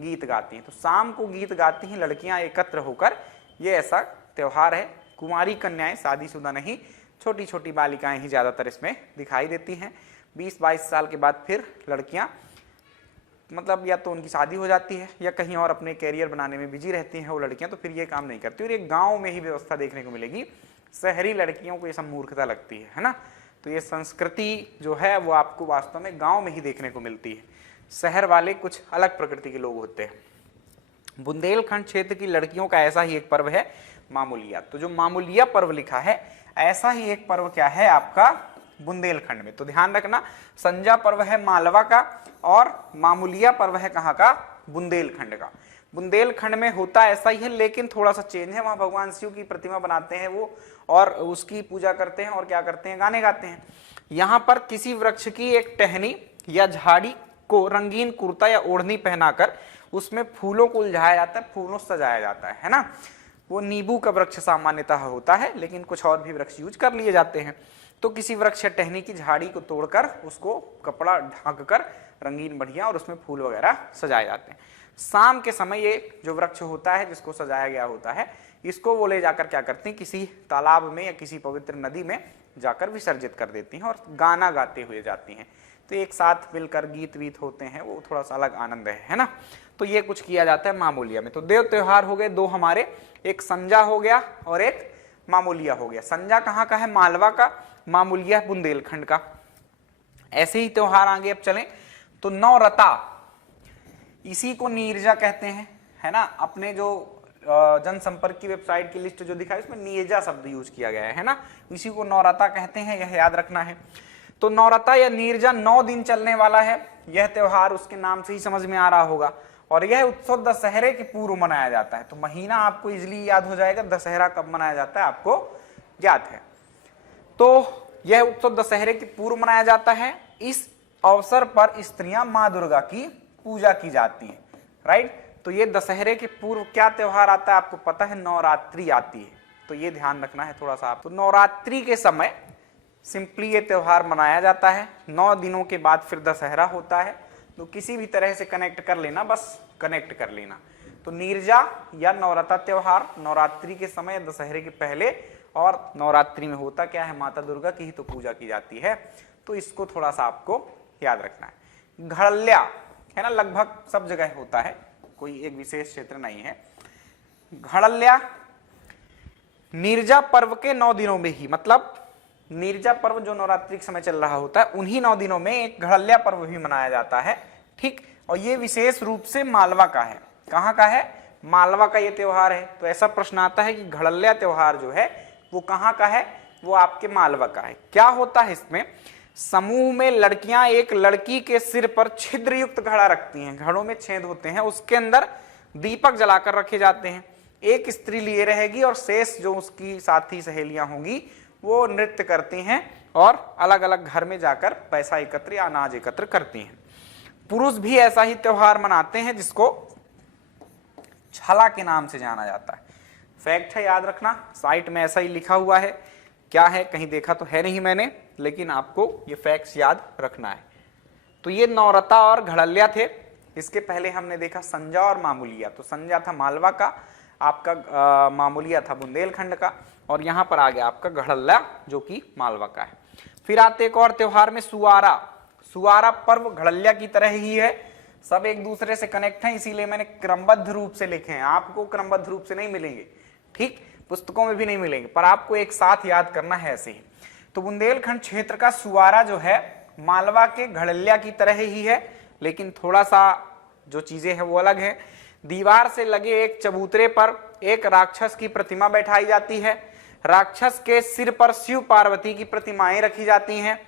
गीत गाती हैं। तो शाम को गीत गाती हैं लड़कियां एकत्र होकर, ये ऐसा त्योहार है। कुंवारी कन्याएं, शादीशुदा नहीं, छोटी छोटी बालिकाएं ही ज्यादातर इसमें दिखाई देती हैं। 20-22 साल के बाद फिर लड़कियां मतलब या तो उनकी शादी हो जाती है या कहीं और अपने कैरियर बनाने में बिजी रहती हैं वो लड़कियां, तो फिर ये काम नहीं करती। और एक गांव में ही व्यवस्था देखने को मिलेगी। शहरी लड़कियों को ये सब मूर्खता लगती है ना। तो ये संस्कृति जो है वो आपको वास्तव में गांव में ही देखने को मिलती है। शहर वाले कुछ अलग प्रकृति के लोग होते हैं। बुंदेलखंड क्षेत्र की लड़कियों का ऐसा ही एक पर्व है मामूलिया। तो जो मामूलिया पर्व लिखा है, ऐसा ही एक पर्व क्या है आपका बुंदेलखंड में। तो ध्यान रखना, संजा पर्व है मालवा का और मामूलिया पर्व है कहाँ का, बुंदेलखंड का। बुंदेलखंड में होता ऐसा ही है, लेकिन थोड़ा सा चेंज है। वहां भगवान शिव की प्रतिमा बनाते हैं वो और उसकी पूजा करते हैं और क्या करते हैं, गाने गाते हैं। यहाँ पर किसी वृक्ष की एक टहनी या झाड़ी को रंगीन कुर्ता या ओढ़नी पहनाकर उसमें फूलों को उलझाया जाता है, फूलों से सजाया जाता है ना। वो नींबू का वृक्ष सामान्यतः होता है, लेकिन कुछ और भी वृक्ष यूज कर लिए जाते हैं। तो किसी वृक्ष या टहनी की झाड़ी को तोड़कर उसको कपड़ा ढक कर रंगीन बढ़िया और उसमें फूल वगैरह सजाए जाते हैं। शाम के समय ये जो वृक्ष होता है जिसको सजाया गया होता है, इसको वो ले जाकर क्या करती हैं, किसी तालाब में या किसी पवित्र नदी में जाकर विसर्जित कर देती हैं और गाना गाते हुए जाती हैं। तो एक साथ मिलकर गीत वीत होते हैं, वो थोड़ा सा अलग आनंद है ना। तो ये कुछ किया जाता है मामूलिया में। तो देव त्योहार हो गए दो हमारे, एक संजा हो गया और एक मामूलिया हो गया। संजा कहाँ का है, मालवा का, मामूलिया बुंदेलखंड का। ऐसे ही त्योहार आगे अब चलें तो नौरता, इसी को नीरजा कहते हैं, है ना। अपने जो जनसंपर्क की वेबसाइट की लिस्ट जो दिखाई उसमें नीरजा शब्द यूज किया गया है ना, इसी को नौरता कहते हैं, यह याद रखना है। तो नौरता या नीरजा 9 दिन चलने वाला है यह त्योहार, उसके नाम से ही समझ में आ रहा होगा। और यह उत्सव दशहरे के पूर्व मनाया जाता है। तो महीना आपको इजिली याद हो जाएगा, दशहरा कब मनाया जाता है आपको ज्ञात है। तो यह उत्सव दशहरे के पूर्व मनाया जाता है। इस अवसर पर स्त्रियां मां दुर्गा की पूजा की जाती है, राइट। तो ये दशहरे के पूर्व क्या त्योहार आता है आपको पता है, नवरात्रि आती है। तो ये ध्यान रखना है थोड़ा सा आप। तो नवरात्रि के समय सिंपली ये त्योहार मनाया जाता है। 9 दिनों के बाद फिर दशहरा होता है। तो किसी भी तरह से कनेक्ट कर लेना, बस कनेक्ट कर लेना। तो नीरजा या नवरात्रा त्योहार नवरात्रि के समय, दशहरे के पहले, और नवरात्रि में होता क्या है, माता दुर्गा की ही तो पूजा की जाती है। तो इसको थोड़ा सा आपको याद रखना है। घड़ल्या है ना, लगभग सब जगह होता है, कोई एक विशेष क्षेत्र नहीं है। घड़ल्या नीरजा पर्व के 9 दिनों में ही, मतलब नीरजा पर्व जो नवरात्रि के समय चल रहा होता है उन्हीं 9 दिनों में एक घड़ल्या पर्व भी मनाया जाता है, ठीक। और ये विशेष रूप से मालवा का है। कहाँ का है, मालवा का ये त्योहार है। तो ऐसा प्रश्न आता है कि घड़ल्या त्योहार जो है वो कहाँ का है, वो आपके मालवा का है। क्या होता है इसमें, समूह में लड़कियां एक लड़की के सिर पर छिद्र युक्त घड़ा रखती हैं, घड़ों में छेद होते हैं, उसके अंदर दीपक जलाकर रखे जाते हैं। एक स्त्री लिए रहेगी और शेष जो उसकी साथी सहेलियां होंगी वो नृत्य करती हैं और अलग अलग घर में जाकर पैसा एकत्र या अनाज एकत्र करती हैं। पुरुष भी ऐसा ही त्योहार मनाते हैं जिसको छला के नाम से जाना जाता है। फैक्ट है, याद रखना, साइट में ऐसा ही लिखा हुआ है। क्या है, कहीं देखा तो है नहीं मैंने, लेकिन आपको ये फैक्ट्स याद रखना है। तो ये नौरता और घड़ल्या थे। इसके पहले हमने देखा संजा और मामूलिया। तो संजा था मालवा का, आपका मामूलिया था बुंदेलखंड का, और यहां पर आ गया आपका घड़ल्या जो कि मालवा का है। फिर आते एक और त्योहार में सुवारा। सुवारा पर्व घड़ल्या की तरह ही है, सब एक दूसरे से कनेक्ट हैं, इसीलिए मैंने क्रमबद्ध रूप से लिखे हैं। आपको क्रमबद्ध रूप से नहीं मिलेंगे, ठीक, पुस्तकों में भी नहीं मिलेंगे, पर आपको एक साथ याद करना है ऐसे ही। तो बुंदेलखंड क्षेत्र का सुवारा जो है मालवा के घड़ल्या की तरह ही है, लेकिन थोड़ा सा जो चीजें हैं वो अलग है। दीवार से लगे एक चबूतरे पर एक राक्षस की प्रतिमा बैठाई जाती है। राक्षस के सिर पर शिव पार्वती की प्रतिमाएं रखी जाती हैं।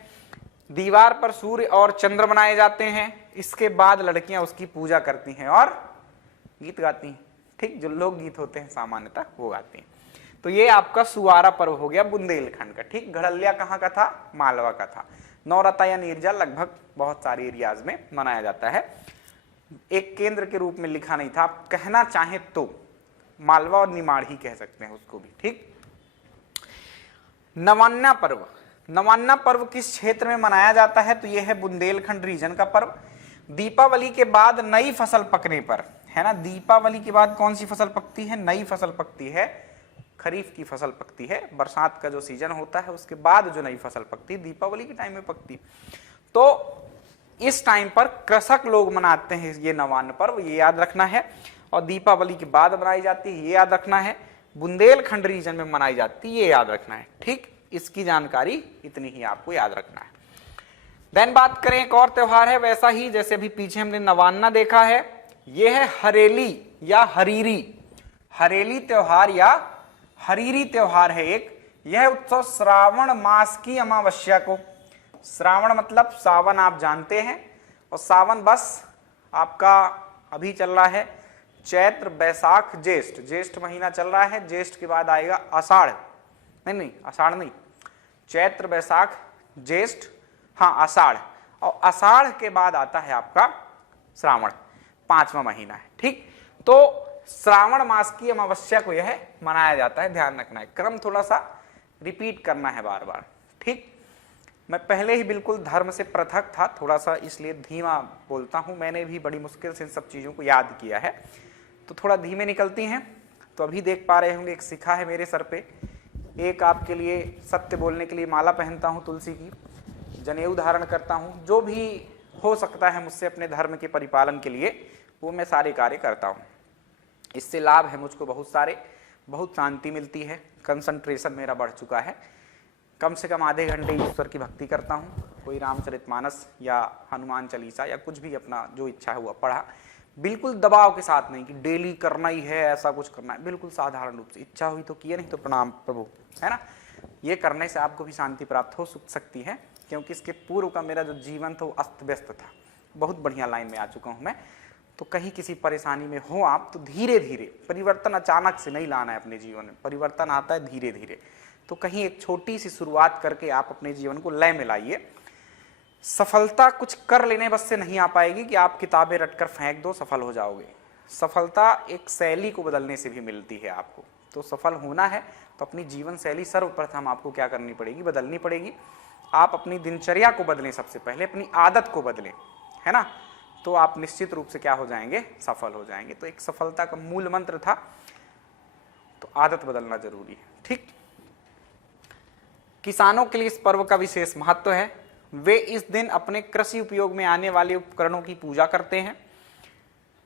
दीवार पर सूर्य और चंद्र बनाए जाते हैं। इसके बाद लड़कियां उसकी पूजा करती हैं और गीत गाती हैं, ठीक, जो लोक गीत होते हैं सामान्यतः वो गाती हैं। तो ये आपका सुवारा पर्व हो गया बुंदेलखंड का, ठीक। घड़ल्या कहाँ का था, मालवा का था। नौरता या नीरजा लगभग बहुत सारे एरियाज में मनाया जाता है, एक केंद्र के रूप में लिखा नहीं था। आप कहना चाहें तो मालवा और निमाड़ ही कह सकते हैं उसको भी, ठीक। नवान्ना पर्व, नवान्ना पर्व किस क्षेत्र में मनाया जाता है? तो यह है बुंदेलखंड रीजन का पर्व। दीपावली के बाद नई फसल पकने पर, है ना, दीपावली के बाद कौन सी फसल पकती है? नई फसल पकती है, खरीफ की फसल पकती है। बरसात का जो सीजन होता है उसके बाद जो नई फसल पकती है दीपावली के टाइम में पकती। तो इस टाइम पर कृषक लोग मनाते हैं ये नवान्न पर्व, ये याद रखना है। और दीपावली के बाद मनाई जाती है, ये याद रखना है। बुंदेलखंड रीजन में मनाई जाती है, ये याद रखना है, ठीक। इसकी जानकारी इतनी ही आपको याद रखना है। देन बात करें, एक और त्योहार है वैसा ही जैसे अभी पीछे हमने नवान्ना देखा है, ये है हरेली या हरीरी। हरेली त्योहार या हरीरी त्योहार है एक। यह उत्सव श्रावण मास की अमावस्या को, श्रावण मतलब सावन आप जानते हैं, और सावन बस आपका अभी चल रहा है चैत्र बैसाख ज्येष्ठ, ज्येष्ठ महीना चल रहा है, ज्येष्ठ के बाद आएगा आषाढ़, नहीं आषाढ़ नहीं, चैत्र बैसाख ज्येष्ठ, हाँ आषाढ़, और आषाढ़ के बाद आता है आपका श्रावण, 5वां महीना है, ठीक। तो श्रावण मास की अमावस्या को यह मनाया जाता है, ध्यान रखना है। क्रम थोड़ा सा रिपीट करना है बार बार, ठीक। मैं पहले ही बिल्कुल धर्म से पृथक था थोड़ा सा, इसलिए धीमा बोलता हूं। मैंने भी बड़ी मुश्किल से इन सब चीजों को याद किया है, तो थोड़ा धीमे निकलती हैं। तो अभी देख पा रहे होंगे एक शिखा है मेरे सर पे, एक आपके लिए सत्य बोलने के लिए माला पहनता हूं तुलसी की, जनेऊ धारण करता हूं, जो भी हो सकता है मुझसे अपने धर्म के परिपालन के लिए वो मैं सारे कार्य करता हूं। इससे लाभ है मुझको बहुत सारे, बहुत शांति मिलती है, कंसंट्रेशन मेरा बढ़ चुका है। कम से कम आधे घंटे ईश्वर की भक्ति करता हूँ, कोई रामचरितमानस या हनुमान चालीसा या कुछ भी अपना जो इच्छा हुआ पढ़ा, बिल्कुल दबाव के साथ नहीं कि डेली करना ही है, ऐसा कुछ करना है, बिल्कुल साधारण रूप से इच्छा हुई तो किए, नहीं तो प्रणाम प्रभु, है ना। ये करने से आपको भी शांति प्राप्त हो सकती है, क्योंकि इसके पूर्व का मेरा जो जीवन था वो अस्त व्यस्त था। बहुत बढ़िया लाइन में आ चुका हूँ मैं। तो कहीं किसी परेशानी में हो आप तो धीरे धीरे, परिवर्तन अचानक से नहीं लाना है अपने जीवन में, परिवर्तन आता है धीरे धीरे। तो कहीं एक छोटी सी शुरुआत करके आप अपने जीवन को लय में लाइए। सफलता कुछ कर लेने बस से नहीं आ पाएगी कि आप किताबें रटकर फेंक दो सफल हो जाओगे। सफलता एक शैली को बदलने से भी मिलती है आपको। तो सफल होना है तो अपनी जीवन शैली सर्वप्रथम आपको क्या करनी पड़ेगी? बदलनी पड़ेगी। आप अपनी दिनचर्या को बदलें, सबसे पहले अपनी आदत को बदलें, है ना, तो आप निश्चित रूप से क्या हो जाएंगे? सफल हो जाएंगे। तो एक सफलता का मूल मंत्र था, तो आदत बदलना जरूरी है, ठीक। किसानों के लिए इस पर्व का विशेष महत्व है। वे इस दिन अपने कृषि उपयोग में आने वाले उपकरणों की पूजा करते हैं।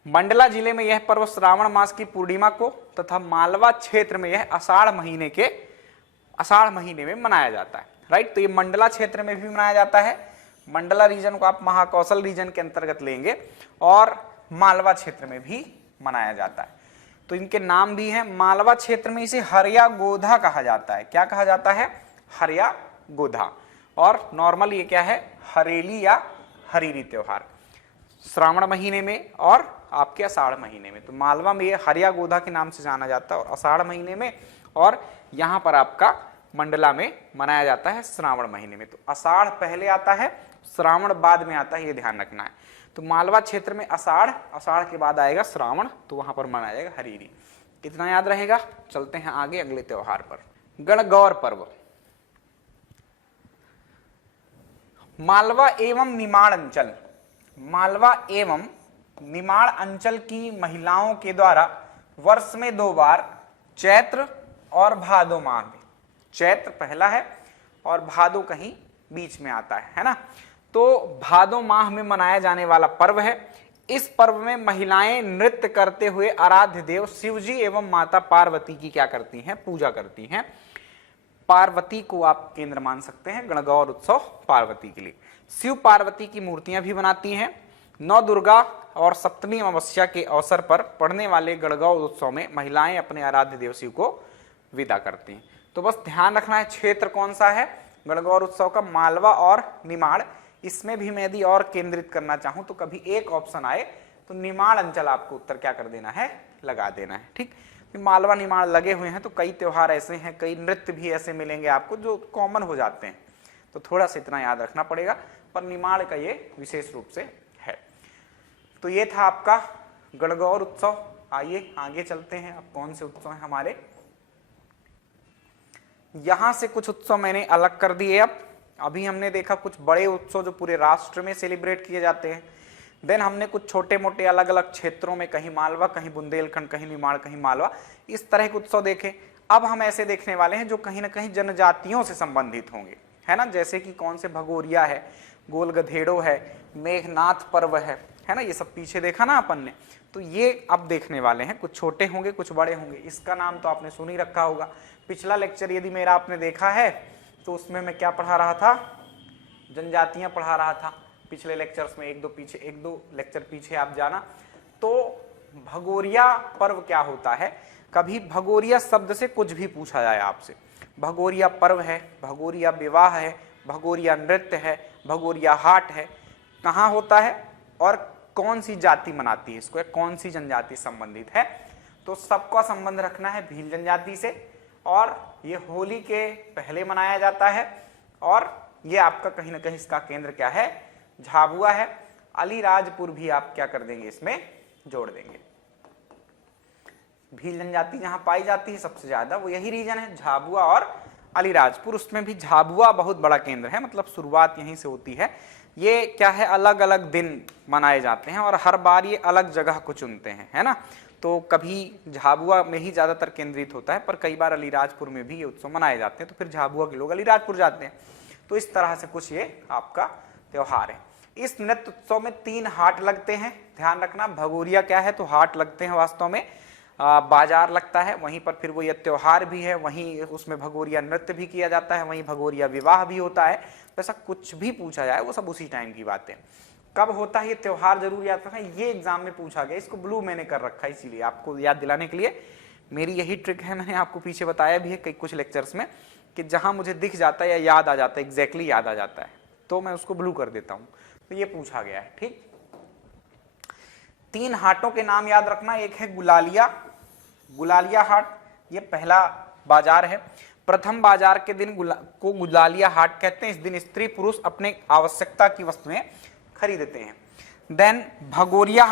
मंडला जिले में यह पर्व श्रावण मास की पूर्णिमा को तथा मालवा क्षेत्र में यह आषाढ़ महीने में मनाया जाता है, राइट। तो ये मंडला क्षेत्र में भी मनाया जाता है। मंडला रीजन को आप महाकौशल रीजन के अंतर्गत लेंगे, और मालवा क्षेत्र में भी मनाया जाता है। तो इनके नाम भी हैं। मालवा क्षेत्र में इसे हरिया गोधा कहा जाता है। क्या कहा जाता है? हरिया गोधा। और नॉर्मल ये क्या है? हरेली या हरीरी त्योहार, श्रावण महीने में और आपके आषाढ़ महीने में। तो मालवा में ये हरिया गोधा के नाम से जाना जाता है, और आषाढ़ महीने में, और यहाँ पर आपका मंडला में मनाया जाता है श्रावण महीने में। तो आषाढ़ पहले आता है, श्रावण बाद में आता है, ये ध्यान रखना है। तो मालवा क्षेत्र में आषाढ़, आषाढ़ के बाद आएगा श्रावण, तो वहां पर मनाया जाएगा हरीरी। इतना याद रहेगा। चलते हैं आगे अगले त्योहार पर। गणगौर पर्व। मालवा एवं निमाड़ अंचल, मालवा एवं निमाड़ अंचल की महिलाओं के द्वारा वर्ष में 2 बार चैत्र और भादो माह में, चैत्र पहला है और भादो कहीं बीच में आता है ना, तो भादो माह में मनाया जाने वाला पर्व है। इस पर्व में महिलाएं नृत्य करते हुए आराध्य देव शिव जी एवं माता पार्वती की क्या करती हैं? पूजा करती हैं। पार्वती को आप केंद्र मान सकते हैं। गणगौर उत्सव पार्वती के लिए। शिव पार्वती की मूर्तियां भी बनाती हैं। 9 दुर्गा और सप्तमी अमावस्या के अवसर पर पढ़ने वाले गणगौर उत्सव में महिलाएं अपने आराध्य देव शिव को विदा करती हैं। तो बस ध्यान रखना है क्षेत्र कौन सा है गणगौर उत्सव का, मालवा और निमाड़। इसमें भी मैं यदि और केंद्रित करना चाहूं तो कभी एक ऑप्शन आए तो निमाड़ अंचल आपको उत्तर क्या कर देना है? लगा देना है, ठीक। मालवा निमाड़ लगे हुए हैं तो कई त्योहार ऐसे हैं, कई नृत्य भी ऐसे मिलेंगे आपको जो कॉमन हो जाते हैं, तो थोड़ा सा इतना याद रखना पड़ेगा। पर निमाड़ का ये विशेष रूप से है। तो ये था आपका गणगौर उत्सव आइए आगे चलते हैं। अब कौन से उत्सव हैं हमारे, यहां से कुछ उत्सव मैंने अलग कर दिए। अब अभी हमने देखा कुछ बड़े उत्सव जो पूरे राष्ट्र में सेलिब्रेट किए जाते हैं, देन हमने कुछ छोटे मोटे अलग अलग क्षेत्रों में, कहीं मालवा, कहीं बुंदेलखंड, कहीं निमाड़, कहीं मालवा, इस तरह के उत्सव देखे। अब हम ऐसे देखने वाले हैं जो कहीं ना कहीं जनजातियों से संबंधित होंगे, है ना, जैसे कि कौन से भगोरिया है, गोल गधेड़ो है, मेघनाथ पर्व है ना, ये सब पीछे देखा ना अपन ने। तो ये अब देखने वाले हैं, कुछ छोटे होंगे कुछ बड़े होंगे। इसका नाम तो आपने सुन ही रखा होगा। पिछला लेक्चर यदि मेरा आपने देखा है तो उसमें मैं क्या पढ़ा रहा था, जनजातियां पढ़ा रहा था। पिछले लेक्चर्स में एक दो लेक्चर पीछे आप जाना। तो भगोरिया पर्व क्या होता है, कभी भगोरिया शब्द से कुछ भी पूछा जाए आपसे, भगोरिया पर्व है, भगोरिया विवाह है, भगोरिया नृत्य है, भगोरिया हाट है, कहाँ होता है और कौन सी जाति मनाती है इसको, कौन सी जनजाति संबंधित है, तो सबका संबंध रखना है भील जनजाति से। और ये होली के पहले मनाया जाता है और ये आपका कहीं ना कहीं इसका केंद्र क्या है, झाबुआ है। अलीराजपुर भी आप क्या कर देंगे, इसमें जोड़ देंगे। भील जनजाति जहां पाई जाती है सबसे ज्यादा वो यही रीजन है, झाबुआ और अलीराजपुर। उसमें भी झाबुआ बहुत बड़ा केंद्र है, मतलब शुरुआत यहीं से होती है। ये क्या है, अलग अलग दिन मनाए जाते हैं और हर बार ये अलग जगह को चुनते हैं, है ना। तो कभी झाबुआ में ही ज्यादातर केंद्रित होता है, पर कई बार अलीराजपुर में भी ये उत्सव मनाए जाते हैं, तो फिर झाबुआ के लोग अलीराजपुर जाते हैं। तो इस तरह से कुछ ये आपका त्योहार है। इस नृत्य उत्सव में 3 हाट लगते हैं, ध्यान रखना। भगोरिया क्या है, तो हाट लगते हैं, वास्तव में बाजार लगता है, वहीं पर फिर वो ये त्योहार भी है, वहीं उसमें भगोरिया नृत्य भी किया जाता है, वहीं भगोरिया विवाह भी होता है। तो ऐसा कुछ भी पूछा जाए वो सब उसी टाइम की बात है। कब होता है ये त्योहार, जरूर याद रखना, ये एग्जाम में पूछा गया, इसको ब्लू मैंने कर रखा है इसीलिए आपको याद दिलाने के लिए। मेरी यही ट्रिक है, मैंने आपको पीछे बताया भी है कई कुछ लेक्चर्स में, कि जहां मुझे दिख जाता है या याद आ जाता है, एग्जैक्टली याद आ जाता है, तो मैं उसको ब्लू कर देता हूं। तो ये पूछा गया है, ठीक। 3 हाटों के नाम याद रखना। एक है गुलालिया हाट, ये पहला बाजार है। प्रथम बाजार के दिन को गुलालिया हाट कहते हैं। इस दिन स्त्री पुरुष अपने आवश्यकता की वस्तुएं खरीदते हैं। देन भगोरिया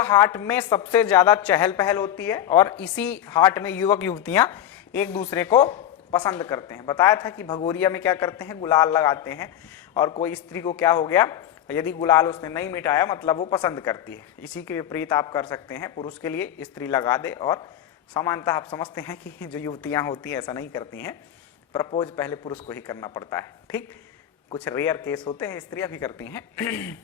हाट में सबसे ज्यादा चहल पहल होती है और इसी हाट में युवक युवतियां एक दूसरे को पसंद करते हैं। बताया था कि भगोरिया में क्या करते हैं, गुलाल लगाते हैं, और कोई स्त्री को क्या हो गया, यदि गुलाल उसने नहीं मिटाया मतलब वो पसंद करती है। इसी के विपरीत आप कर सकते हैं, पुरुष के लिए स्त्री लगा दे। और सामान्यतः आप समझते हैं कि जो युवतियां होती हैं ऐसा नहीं करती हैं, प्रपोज पहले पुरुष को ही करना पड़ता है, ठीक। कुछ रेयर केस होते हैं, स्त्रियां भी करती हैं।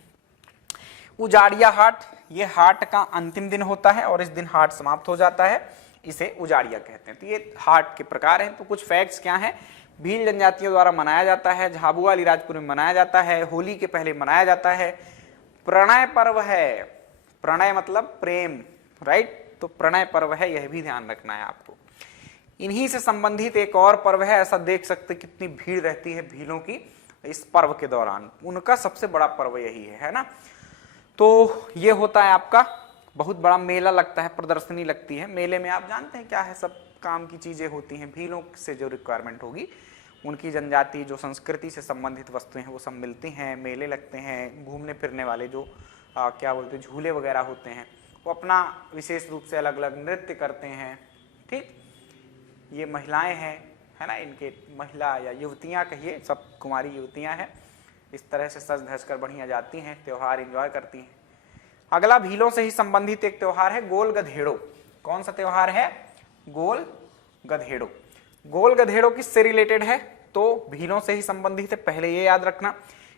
उजाड़िया हाट, ये हाट का अंतिम दिन होता है और इस दिन हाट समाप्त हो जाता है, इसे उजाड़िया कहते हैं। तो ये हाट के प्रकार हैं। तो कुछ फैक्ट्स क्या हैं, भील जनजातियों द्वारा मनाया जाता है, झाबुआ अलीराजपुर में मनाया जाता है, होली के पहले मनाया जाता है। प्रणय पर्व है, प्रणय मतलब प्रेम, राइट, तो प्रणय पर्व है, यह भी ध्यान रखना है आपको। इन्हीं से संबंधित एक और पर्व है, ऐसा देख सकते कितनी भीड़ रहती है भीलों की इस पर्व के दौरान, उनका सबसे बड़ा पर्व यही है ना। तो ये होता है आपका बहुत बड़ा मेला लगता है, प्रदर्शनी लगती है। मेले में आप जानते हैं क्या है, सब काम की चीजें होती हैं, भीलों से जो रिक्वायरमेंट होगी उनकी जनजाति जो संस्कृति से संबंधित वस्तुएं हैं वो सब मिलती हैं, मेले लगते हैं। घूमने फिरने वाले जो क्या बोलते हैं झूले वगैरह होते हैं, वो अपना विशेष रूप से अलग अलग नृत्य करते हैं, ठीक। ये महिलाएं हैं, है ना, इनके महिला या युवतियां कहिए, सब कुमारी युवतियां हैं, इस तरह से सज धज कर बढ़िया जाती हैं, त्योहार एंजॉय करती हैं। अगला भीलों से ही संबंधित एक त्योहार है गोल गधेड़ो। कौन सा त्योहार है, गोल गधेड़ो। गोल गधेड़ो किससे रिलेटेड है, तो भीलों से ही संबंधित है, पहले ये याद रखना।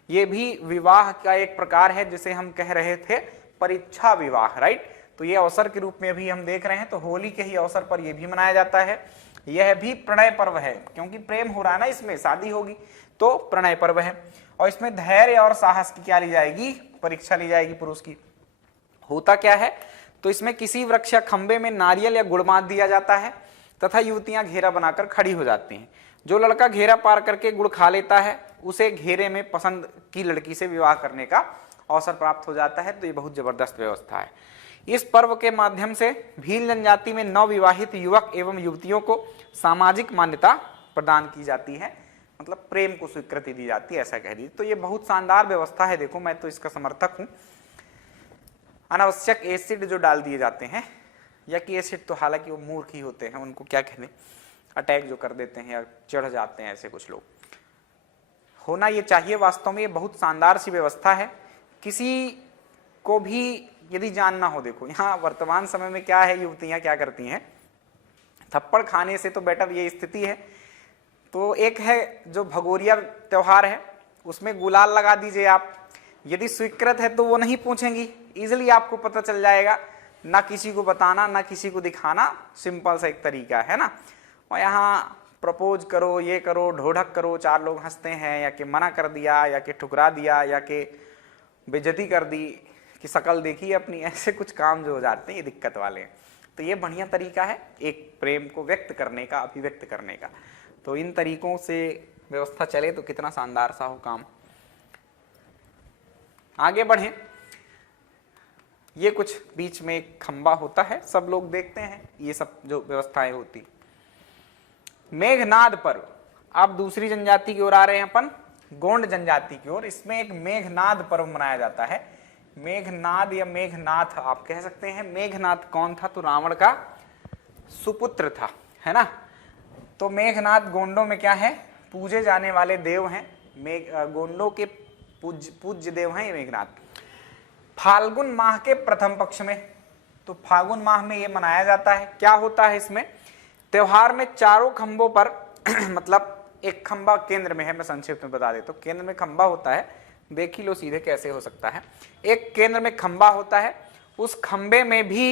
ये भी विवाह का एक प्रकार है, जिसे हम कह रहे थे परीक्षा विवाह, राइट। तो ये अवसर के रूप में भी हम देख रहे हैं, तो होली के ही अवसर पर यह भी मनाया जाता है। यह भी प्रणय पर्व है, क्योंकि प्रेम हो रहा है ना, इसमें शादी होगी, तो प्रणय पर्व है। और इसमें धैर्य और साहस की क्या ली जाएगी, परीक्षा ली जाएगी पुरुष की। होता क्या है, तो इसमें किसी वृक्ष या खंबे में नारियल या गुड़ बांध दिया जाता है तथा युवतियां घेरा बनाकर खड़ी हो जाती हैं। जो लड़का घेरा पार करके गुड़ खा लेता है उसे घेरे में पसंद की लड़की से विवाह करने का अवसर प्राप्त हो जाता है। तो ये बहुत जबरदस्त व्यवस्था है। इस पर्व के माध्यम से भील जनजाति में नवविवाहित युवक एवं युवतियों को सामाजिक मान्यता प्रदान की जाती है, मतलब प्रेम को स्वीकृति दी जाती है, ऐसा कह दीजिए। तो ये बहुत शानदार व्यवस्था है, देखो मैं तो इसका समर्थक हूं। अनावश्यक एसिड जो डाल दिए जाते हैं, या कि एसिड तो हालांकि वो मूर्ख ही होते हैं, उनको क्या कहने, अटैक जो कर देते हैं या चढ़ जाते हैं, ऐसे कुछ लोग। होना ये चाहिए, वास्तव में ये बहुत शानदार सी व्यवस्था है। किसी को भी यदि जानना हो, देखो यहाँ वर्तमान समय में क्या है, युवतियां क्या करती हैं, थप्पड़ खाने से तो बेटर ये स्थिति है। तो एक है जो भगोरिया त्योहार है, उसमें गुलाल लगा दीजिए आप, यदि स्वीकृत है तो वो नहीं पूछेंगी, इजिली आपको पता चल जाएगा, ना किसी को बताना ना किसी को दिखाना, सिंपल सा एक तरीका है ना। और यहाँ प्रपोज करो, ये करो, ढोढक करो, 4 लोग हंसते हैं, या कि मना कर दिया, या कि ठुकरा दिया, या कि बेइज्जती कर दी कि शकल देखी अपनी, ऐसे कुछ काम जो हो जाते हैं ये दिक्कत वाले हैं। तो ये बढ़िया तरीका है एक प्रेम को व्यक्त करने का, अभिव्यक्त करने का। तो इन तरीकों से व्यवस्था चले तो कितना शानदार सा हो काम। आगे बढ़ें, ये कुछ बीच में एक खंबा होता है, सब लोग देखते हैं ये सब जो व्यवस्थाएं होती। मेघनाद पर्व, अब दूसरी जनजाति की ओर आ रहे हैं अपन, गोंड जनजाति की ओर। इसमें एक मेघनाद पर्व मनाया जाता है। मेघनाद या मेघनाथ आप कह सकते हैं। मेघनाथ कौन था, तो रावण का सुपुत्र था, है ना। तो मेघनाथ गोंडों में क्या है, पूजे जाने वाले देव हैं। गोंडों के पूज्य देव हैं ये मेघनाथ। फाल्गुन माह के प्रथम पक्ष में, तो फाल्गुन माह में ये मनाया जाता है। क्या होता है इसमें, त्योहार में चारों खंभों पर मतलब एक खंबा केंद्र में है, मैं संक्षेप में बता देता हूँ। केंद्र में खंबा होता है, देख ही लो सीधे कैसे हो सकता है। एक केंद्र में खंबा होता है, उस खंबे में भी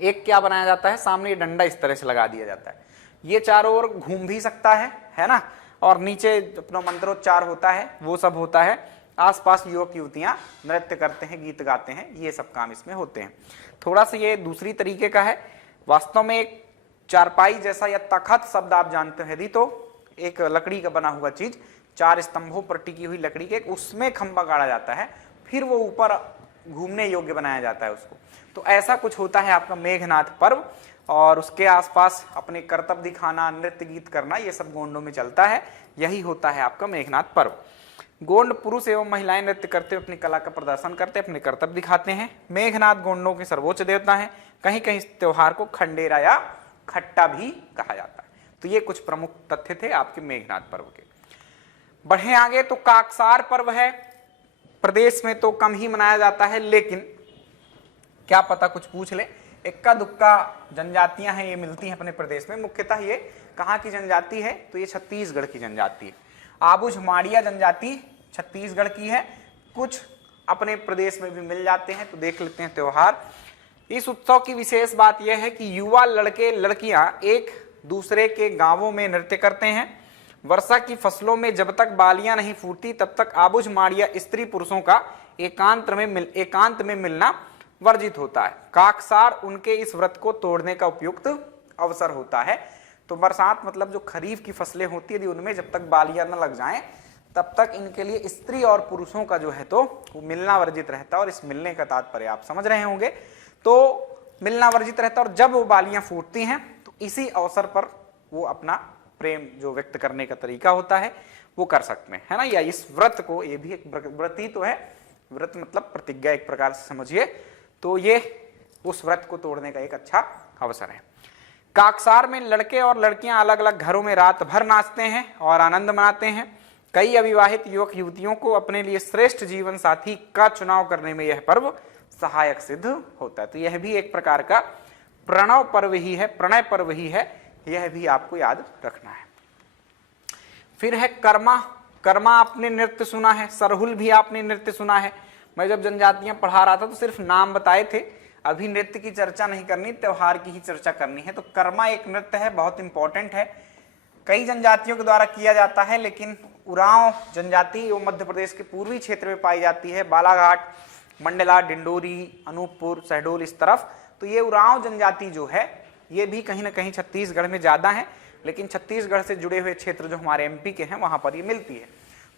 एक क्या बनाया जाता है, सामने डंडा इस तरह से लगा दिया जाता है। ये चारों ओर घूम भी सकता है ना। और नीचे अपना मंत्रोच्चार होता है, वो सब होता है। आसपास युवक युवतियां नृत्य करते हैं, गीत गाते हैं, ये सब काम इसमें होते हैं। थोड़ा सा ये दूसरी तरीके का है। वास्तव में एक चारपाई जैसा या तखत शब्द आप जानते हैं यदि, तो एक लकड़ी का बना हुआ चीज, 4 स्तंभों पर टिकी हुई लकड़ी के, उसमें खंबा गाड़ा जाता है, फिर वो ऊपर घूमने योग्य बनाया जाता है उसको। तो ऐसा कुछ होता है आपका मेघनाथ पर्व। और उसके आसपास अपने कर्तव्य दिखाना, नृत्य गीत करना, ये सब गोंडों में चलता है। यही होता है आपका मेघनाथ पर्व। गोंड पुरुष एवं महिलाएं नृत्य करते, अपनी कला का प्रदर्शन करते, अपने कर्तव्य दिखाते हैं। मेघनाथ गोंडों के सर्वोच्च देवता हैं। कहीं कहीं इस त्योहार को खंडेरा या खट्टा भी कहा जाता है। तो ये कुछ प्रमुख तथ्य थे आपके मेघनाथ पर्व के। बढ़े आगे तो काकसार पर्व है। प्रदेश में तो कम ही मनाया जाता है, लेकिन क्या पता कुछ पूछ ले, इक्का दुक्का जनजातियां हैं ये मिलती हैं अपने प्रदेश में। मुख्यतः ये कहाँ की जनजाति है, तो ये छत्तीसगढ़ की जनजाति है। आबुझ माड़िया जनजाति छत्तीसगढ़ की है। कुछ अपने प्रदेश में भी मिल जाते हैं। तो देख लेते हैं त्योहार। इस उत्सव की विशेष बात यह है कि युवा लड़के लड़कियां एक दूसरे के गांवों में नृत्य करते हैं। वर्षा की फसलों में जब तक बालियां नहीं फूटती तब तक आबुझ माड़िया स्त्री पुरुषों का एकांत में मिलना वर्जित होता है। काकसार उनके इस व्रत को तोड़ने का उपयुक्त अवसर होता है। तो बरसात मतलब जो खरीफ की फसलें होती है, उनमें जब तक बालियां न लग जाएं तब तक इनके लिए स्त्री और पुरुषों का जो है तो वो मिलना वर्जित रहता है। और इस मिलने का तात्पर्य आप समझ रहे होंगे। तो मिलना वर्जित रहता है, और जब वो बालियां फूटती हैं तो इसी अवसर पर वो अपना प्रेम जो व्यक्त करने का तरीका होता है वो कर सकते हैं, है ना। या इस व्रत को, ये भी एक व्रत ही तो है, व्रत मतलब प्रतिज्ञा एक प्रकार से समझिए। तो ये उस व्रत को तोड़ने का एक अच्छा अवसर है। काकसार में लड़के और लड़कियां अलग अलग घरों में रात भर नाचते हैं और आनंद मनाते हैं। कई अविवाहित युवक युवतियों को अपने लिए श्रेष्ठ जीवन साथी का चुनाव करने में यह पर्व सहायक सिद्ध होता है। तो यह भी एक प्रकार का प्रणव पर्व ही है, प्रणय पर्व ही है, यह भी आपको याद रखना है। फिर है कर्मा। कर्मा आपने नृत्य सुना है, सरहुल भी आपने नृत्य सुना है। मैं जब जनजातियां पढ़ा रहा था तो सिर्फ नाम बताए थे, अभी नृत्य की चर्चा नहीं करनी, त्योहार की ही चर्चा करनी है। तो कर्मा एक नृत्य है, बहुत इंपॉर्टेंट है, कई जनजातियों के द्वारा किया जाता है, लेकिन उरांव जनजाति वो मध्य प्रदेश के पूर्वी क्षेत्र में पाई जाती है, बालाघाट, मंडला, डिंडोरी, अनूपपुर, शहडोल इस तरफ। तो ये उरांव जनजाति जो है ये भी कहीं ना कहीं छत्तीसगढ़ में ज्यादा है, लेकिन छत्तीसगढ़ से जुड़े हुए क्षेत्र जो हमारे एमपी के हैं वहां पर ये मिलती है।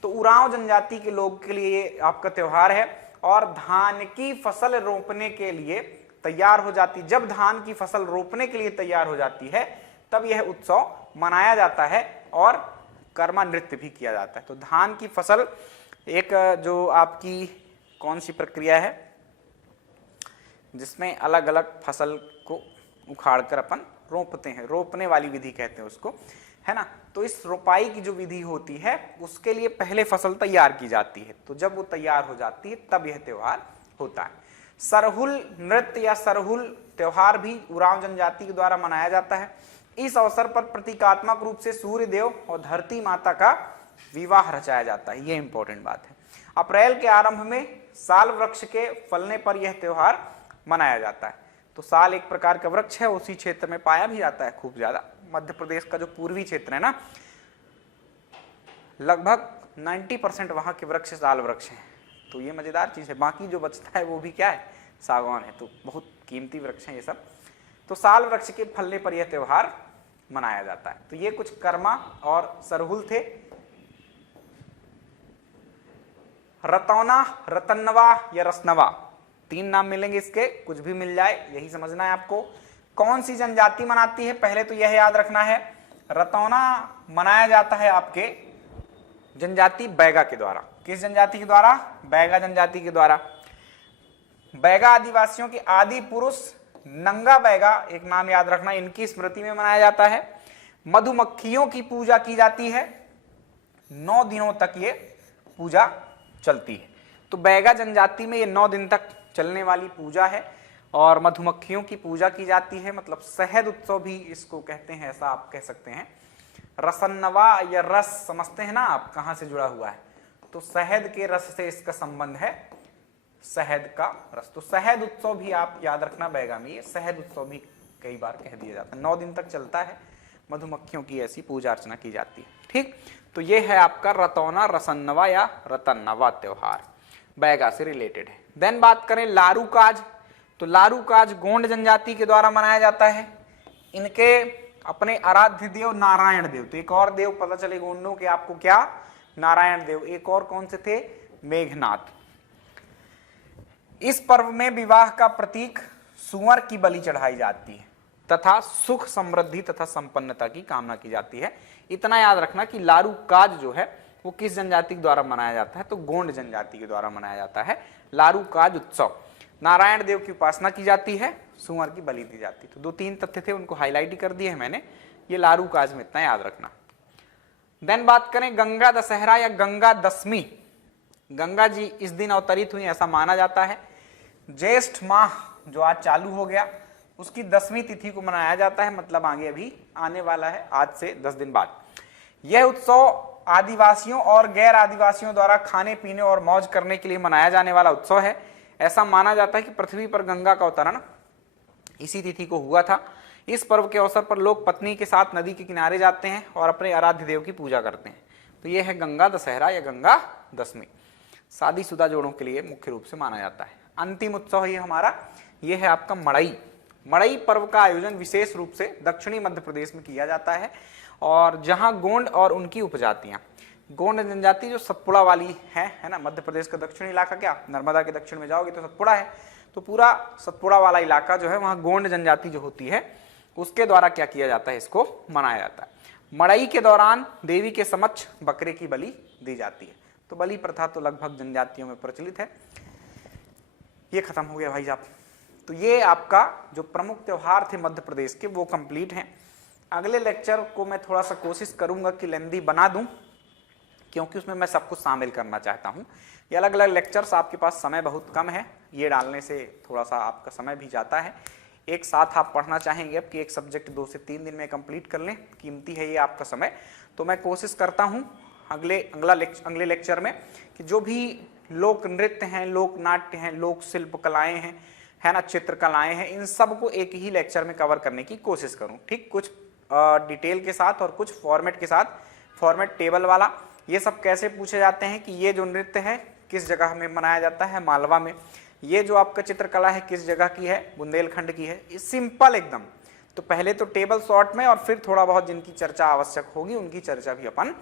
तो उरांव जनजाति के लोग के लिए ये आपका त्योहार है। और धान की फसल रोपने के लिए तैयार हो जाती, जब धान की फसल रोपने के लिए तैयार हो जाती है तब यह उत्सव मनाया जाता है और कर्मा नृत्य भी किया जाता है। तो धान की फसल एक जो आपकी कौन सी प्रक्रिया है, जिसमें अलग अलग फसल को उखाड़ कर अपन रोपते हैं, रोपने वाली विधि कहते हैं उसको, है ना। तो इस रोपाई की जो विधि होती है उसके लिए पहले फसल तैयार की जाती है, तो जब वो तैयार हो जाती है तब यह त्योहार होता है। सरहुल नृत्य या सरहुल त्योहार भी उरांव जनजाति के द्वारा मनाया जाता है। इस अवसर पर प्रतीकात्मक रूप से सूर्य देव और धरती माता का विवाह रचाया जाता है, ये इंपॉर्टेंट बात है। अप्रैल के आरंभ में साल वृक्ष के फलने पर यह त्योहार मनाया जाता है। तो साल एक प्रकार का वृक्ष है, उसी क्षेत्र में पाया भी जाता है खूब ज्यादा। मध्य प्रदेश का जो पूर्वी क्षेत्र है ना, लगभग 90% वहां के वृक्ष साल वृक्ष हैं, तो ये मजेदार चीज है। बाकी जो बचता है वो भी क्या है, सागवान है, तो बहुत कीमती वृक्ष हैं ये सब। तो साल वृक्ष के फलने पर यह त्योहार मनाया जाता है। तो ये कुछ कर्मा और सरहुल थे। रतौना, रतन्नवा या रसनवा, 3 नाम मिलेंगे इसके, कुछ भी मिल जाए, यही समझना है आपको। कौन सी जनजाति मनाती है, पहले तो यह याद रखना है, रतौना मनाया जाता है आपके जनजाति बैगा के द्वारा। किस जनजाति के द्वारा? बैगा जनजाति के द्वारा। बैगा आदिवासियों के आदि पुरुष नंगा बैगा, एक नाम याद रखना, इनकी स्मृति में मनाया जाता है। मधुमक्खियों की पूजा की जाती है, 9 दिनों तक ये पूजा चलती है। तो बैगा जनजाति में ये 9 दिन तक चलने वाली पूजा है और मधुमक्खियों की पूजा की जाती है, मतलब शहद उत्सव भी इसको कहते हैं, ऐसा आप कह सकते हैं। रसन्नवा या रस समझते हैं ना आप, कहां से जुड़ा हुआ है, तो शहद के रस से इसका संबंध है, शहद का रस। तो शहद उत्सव भी आप याद रखना बैगा में, ये शहद उत्सव भी कई बार कह दिया जाता है, 9 दिन तक चलता है, मधुमक्खियों की ऐसी पूजा अर्चना की जाती है। ठीक, तो ये है आपका रतौना, रसन्नवा या रतन्नवा त्योहार, बैगा से रिलेटेड है। देन बात करें लारूकाज, तो लारूकाज गोंड जनजाति के द्वारा मनाया जाता है। इनके अपने आराध्य देव नारायण देव, तो एक और देव पता चले गोंडों के आपको, क्या? नारायण देव। एक और कौन से थे? मेघनाथ। इस पर्व में विवाह का प्रतीक सुअर की बलि चढ़ाई जाती है तथा सुख समृद्धि तथा संपन्नता की कामना की जाती है। इतना याद रखना कि लारूकाज जो है वो किस जनजाति के द्वारा मनाया जाता है, तो गोंड जनजाति के द्वारा मनाया जाता है लारूकाज उत्सव। नारायण देव की उपासना की जाती है, सुअर की बलि दी जाती है। तो 2-3 तथ्य थे, उनको हाईलाइट ही कर दिए हैं मैंने, ये लारूकाज में इतना याद रखना। देन बात करें गंगा दशहरा या गंगा दशमी। गंगा जी इस दिन अवतरित हुई ऐसा माना जाता है। ज्येष्ठ माह जो आज चालू हो गया उसकी 10वीं तिथि को मनाया जाता है, मतलब आगे अभी आने वाला है, आज से 10 दिन बाद। यह उत्सव आदिवासियों और गैर आदिवासियों द्वारा खाने पीने और मौज करने के लिए मनाया जाने वाला उत्सव है। ऐसा माना जाता है कि पृथ्वी पर गंगा का अवतरण इसी तिथि को हुआ था। इस पर्व के अवसर पर लोग पत्नी के साथ नदी के किनारे जाते हैं और अपने आराध्य देव की पूजा करते हैं। तो यह है गंगा दशहरा या गंगा दशमी, शादीशुदा जोड़ों के लिए मुख्य रूप से माना जाता है। अंतिम उत्सव ये हमारा, ये है आपका मड़ई। मड़ई पर्व का आयोजन विशेष रूप से दक्षिणी मध्य प्रदेश में किया जाता है, और जहां गोंड और उनकी उपजातियां, गोंड जनजाति जो सतपुड़ा वाली है ना, मध्य प्रदेश का दक्षिणी इलाका, क्या नर्मदा के दक्षिण में जाओगे तो सतपुड़ा है, तो पूरा सतपुड़ा वाला इलाका जो है वहां गोंड जनजाति जो होती है उसके द्वारा क्या किया जाता है, इसको मनाया जाता है। मड़ई के दौरान देवी के समक्ष बकरे की बलि दी जाती है। तो बलि प्रथा तो लगभग जनजातियों में प्रचलित है। ये खत्म हो गया भाई साहब। तो ये आपका जो प्रमुख त्योहार थे मध्य प्रदेश के वो कंप्लीट हैं। अगले लेक्चर को मैं थोड़ा सा कोशिश करूंगा कि लेंदी बना दूं, क्योंकि उसमें मैं सब कुछ शामिल करना चाहता हूं। ये अलग अलग लेक्चर्स, आपके पास समय बहुत कम है, ये डालने से थोड़ा सा आपका समय भी जाता है। एक साथ आप पढ़ना चाहेंगे अब कि एक सब्जेक्ट 2 से 3 दिन में कंप्लीट कर लें, कीमती है ये आपका समय। तो मैं कोशिश करता हूं अगले लेक्चर में कि जो भी लोक नृत्य हैं, लोक नाट्य हैं, लोक शिल्प कलाएं हैं, है ना, चित्रकलाएं हैं, इन सब को एक ही लेक्चर में कवर करने की कोशिश करूं। ठीक, कुछ डिटेल के साथ और कुछ फॉर्मेट के साथ, फॉर्मेट टेबल वाला। ये सब कैसे पूछे जाते हैं कि ये जो नृत्य है किस जगह में मनाया जाता है, मालवा में। ये जो आपका चित्रकला है किस जगह की है, बुंदेलखंड की है। ये सिंपल एकदम। तो पहले तो टेबल शॉर्ट में, और फिर थोड़ा बहुत जिनकी चर्चा आवश्यक होगी उनकी चर्चा भी अपन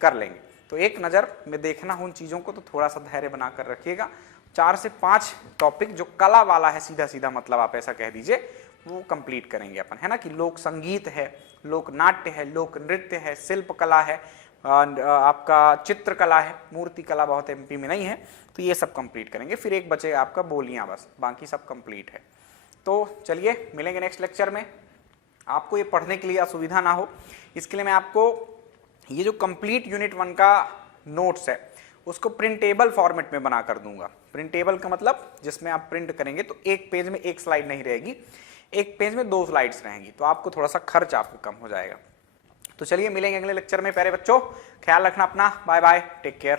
कर लेंगे। तो एक नज़र में देखना हो उन चीज़ों को, तो थोड़ा सा धैर्य बनाकर रखिएगा। 4 से 5 टॉपिक जो कला वाला है, सीधा सीधा मतलब आप ऐसा कह दीजिए, वो कंप्लीट करेंगे अपन, है ना। कि लोक संगीत है, लोक नाट्य है, लोक नृत्य है, शिल्प कला है, आपका चित्रकला है, मूर्ति कला बहुत एमपी में नहीं है, तो ये सब कंप्लीट करेंगे। फिर एक बचे आपका बोलियां, बस बाकी सब कंप्लीट है। तो चलिए मिलेंगे नेक्स्ट लेक्चर में। आपको ये पढ़ने के लिए असुविधा ना हो इसके लिए मैं आपको ये जो कंप्लीट यूनिट 1 का नोट्स है उसको प्रिंटेबल फॉर्मेट में बना कर दूंगा। प्रिंटेबल का मतलब जिसमें आप प्रिंट करेंगे तो एक पेज में एक स्लाइड नहीं रहेगी, एक पेज में 2 स्लाइड्स रहेंगी, तो आपको थोड़ा सा खर्च आपको कम हो जाएगा। तो चलिए मिलेंगे अगले लेक्चर में। प्यारे बच्चों ख्याल रखना अपना, बाय बाय, टेक केयर।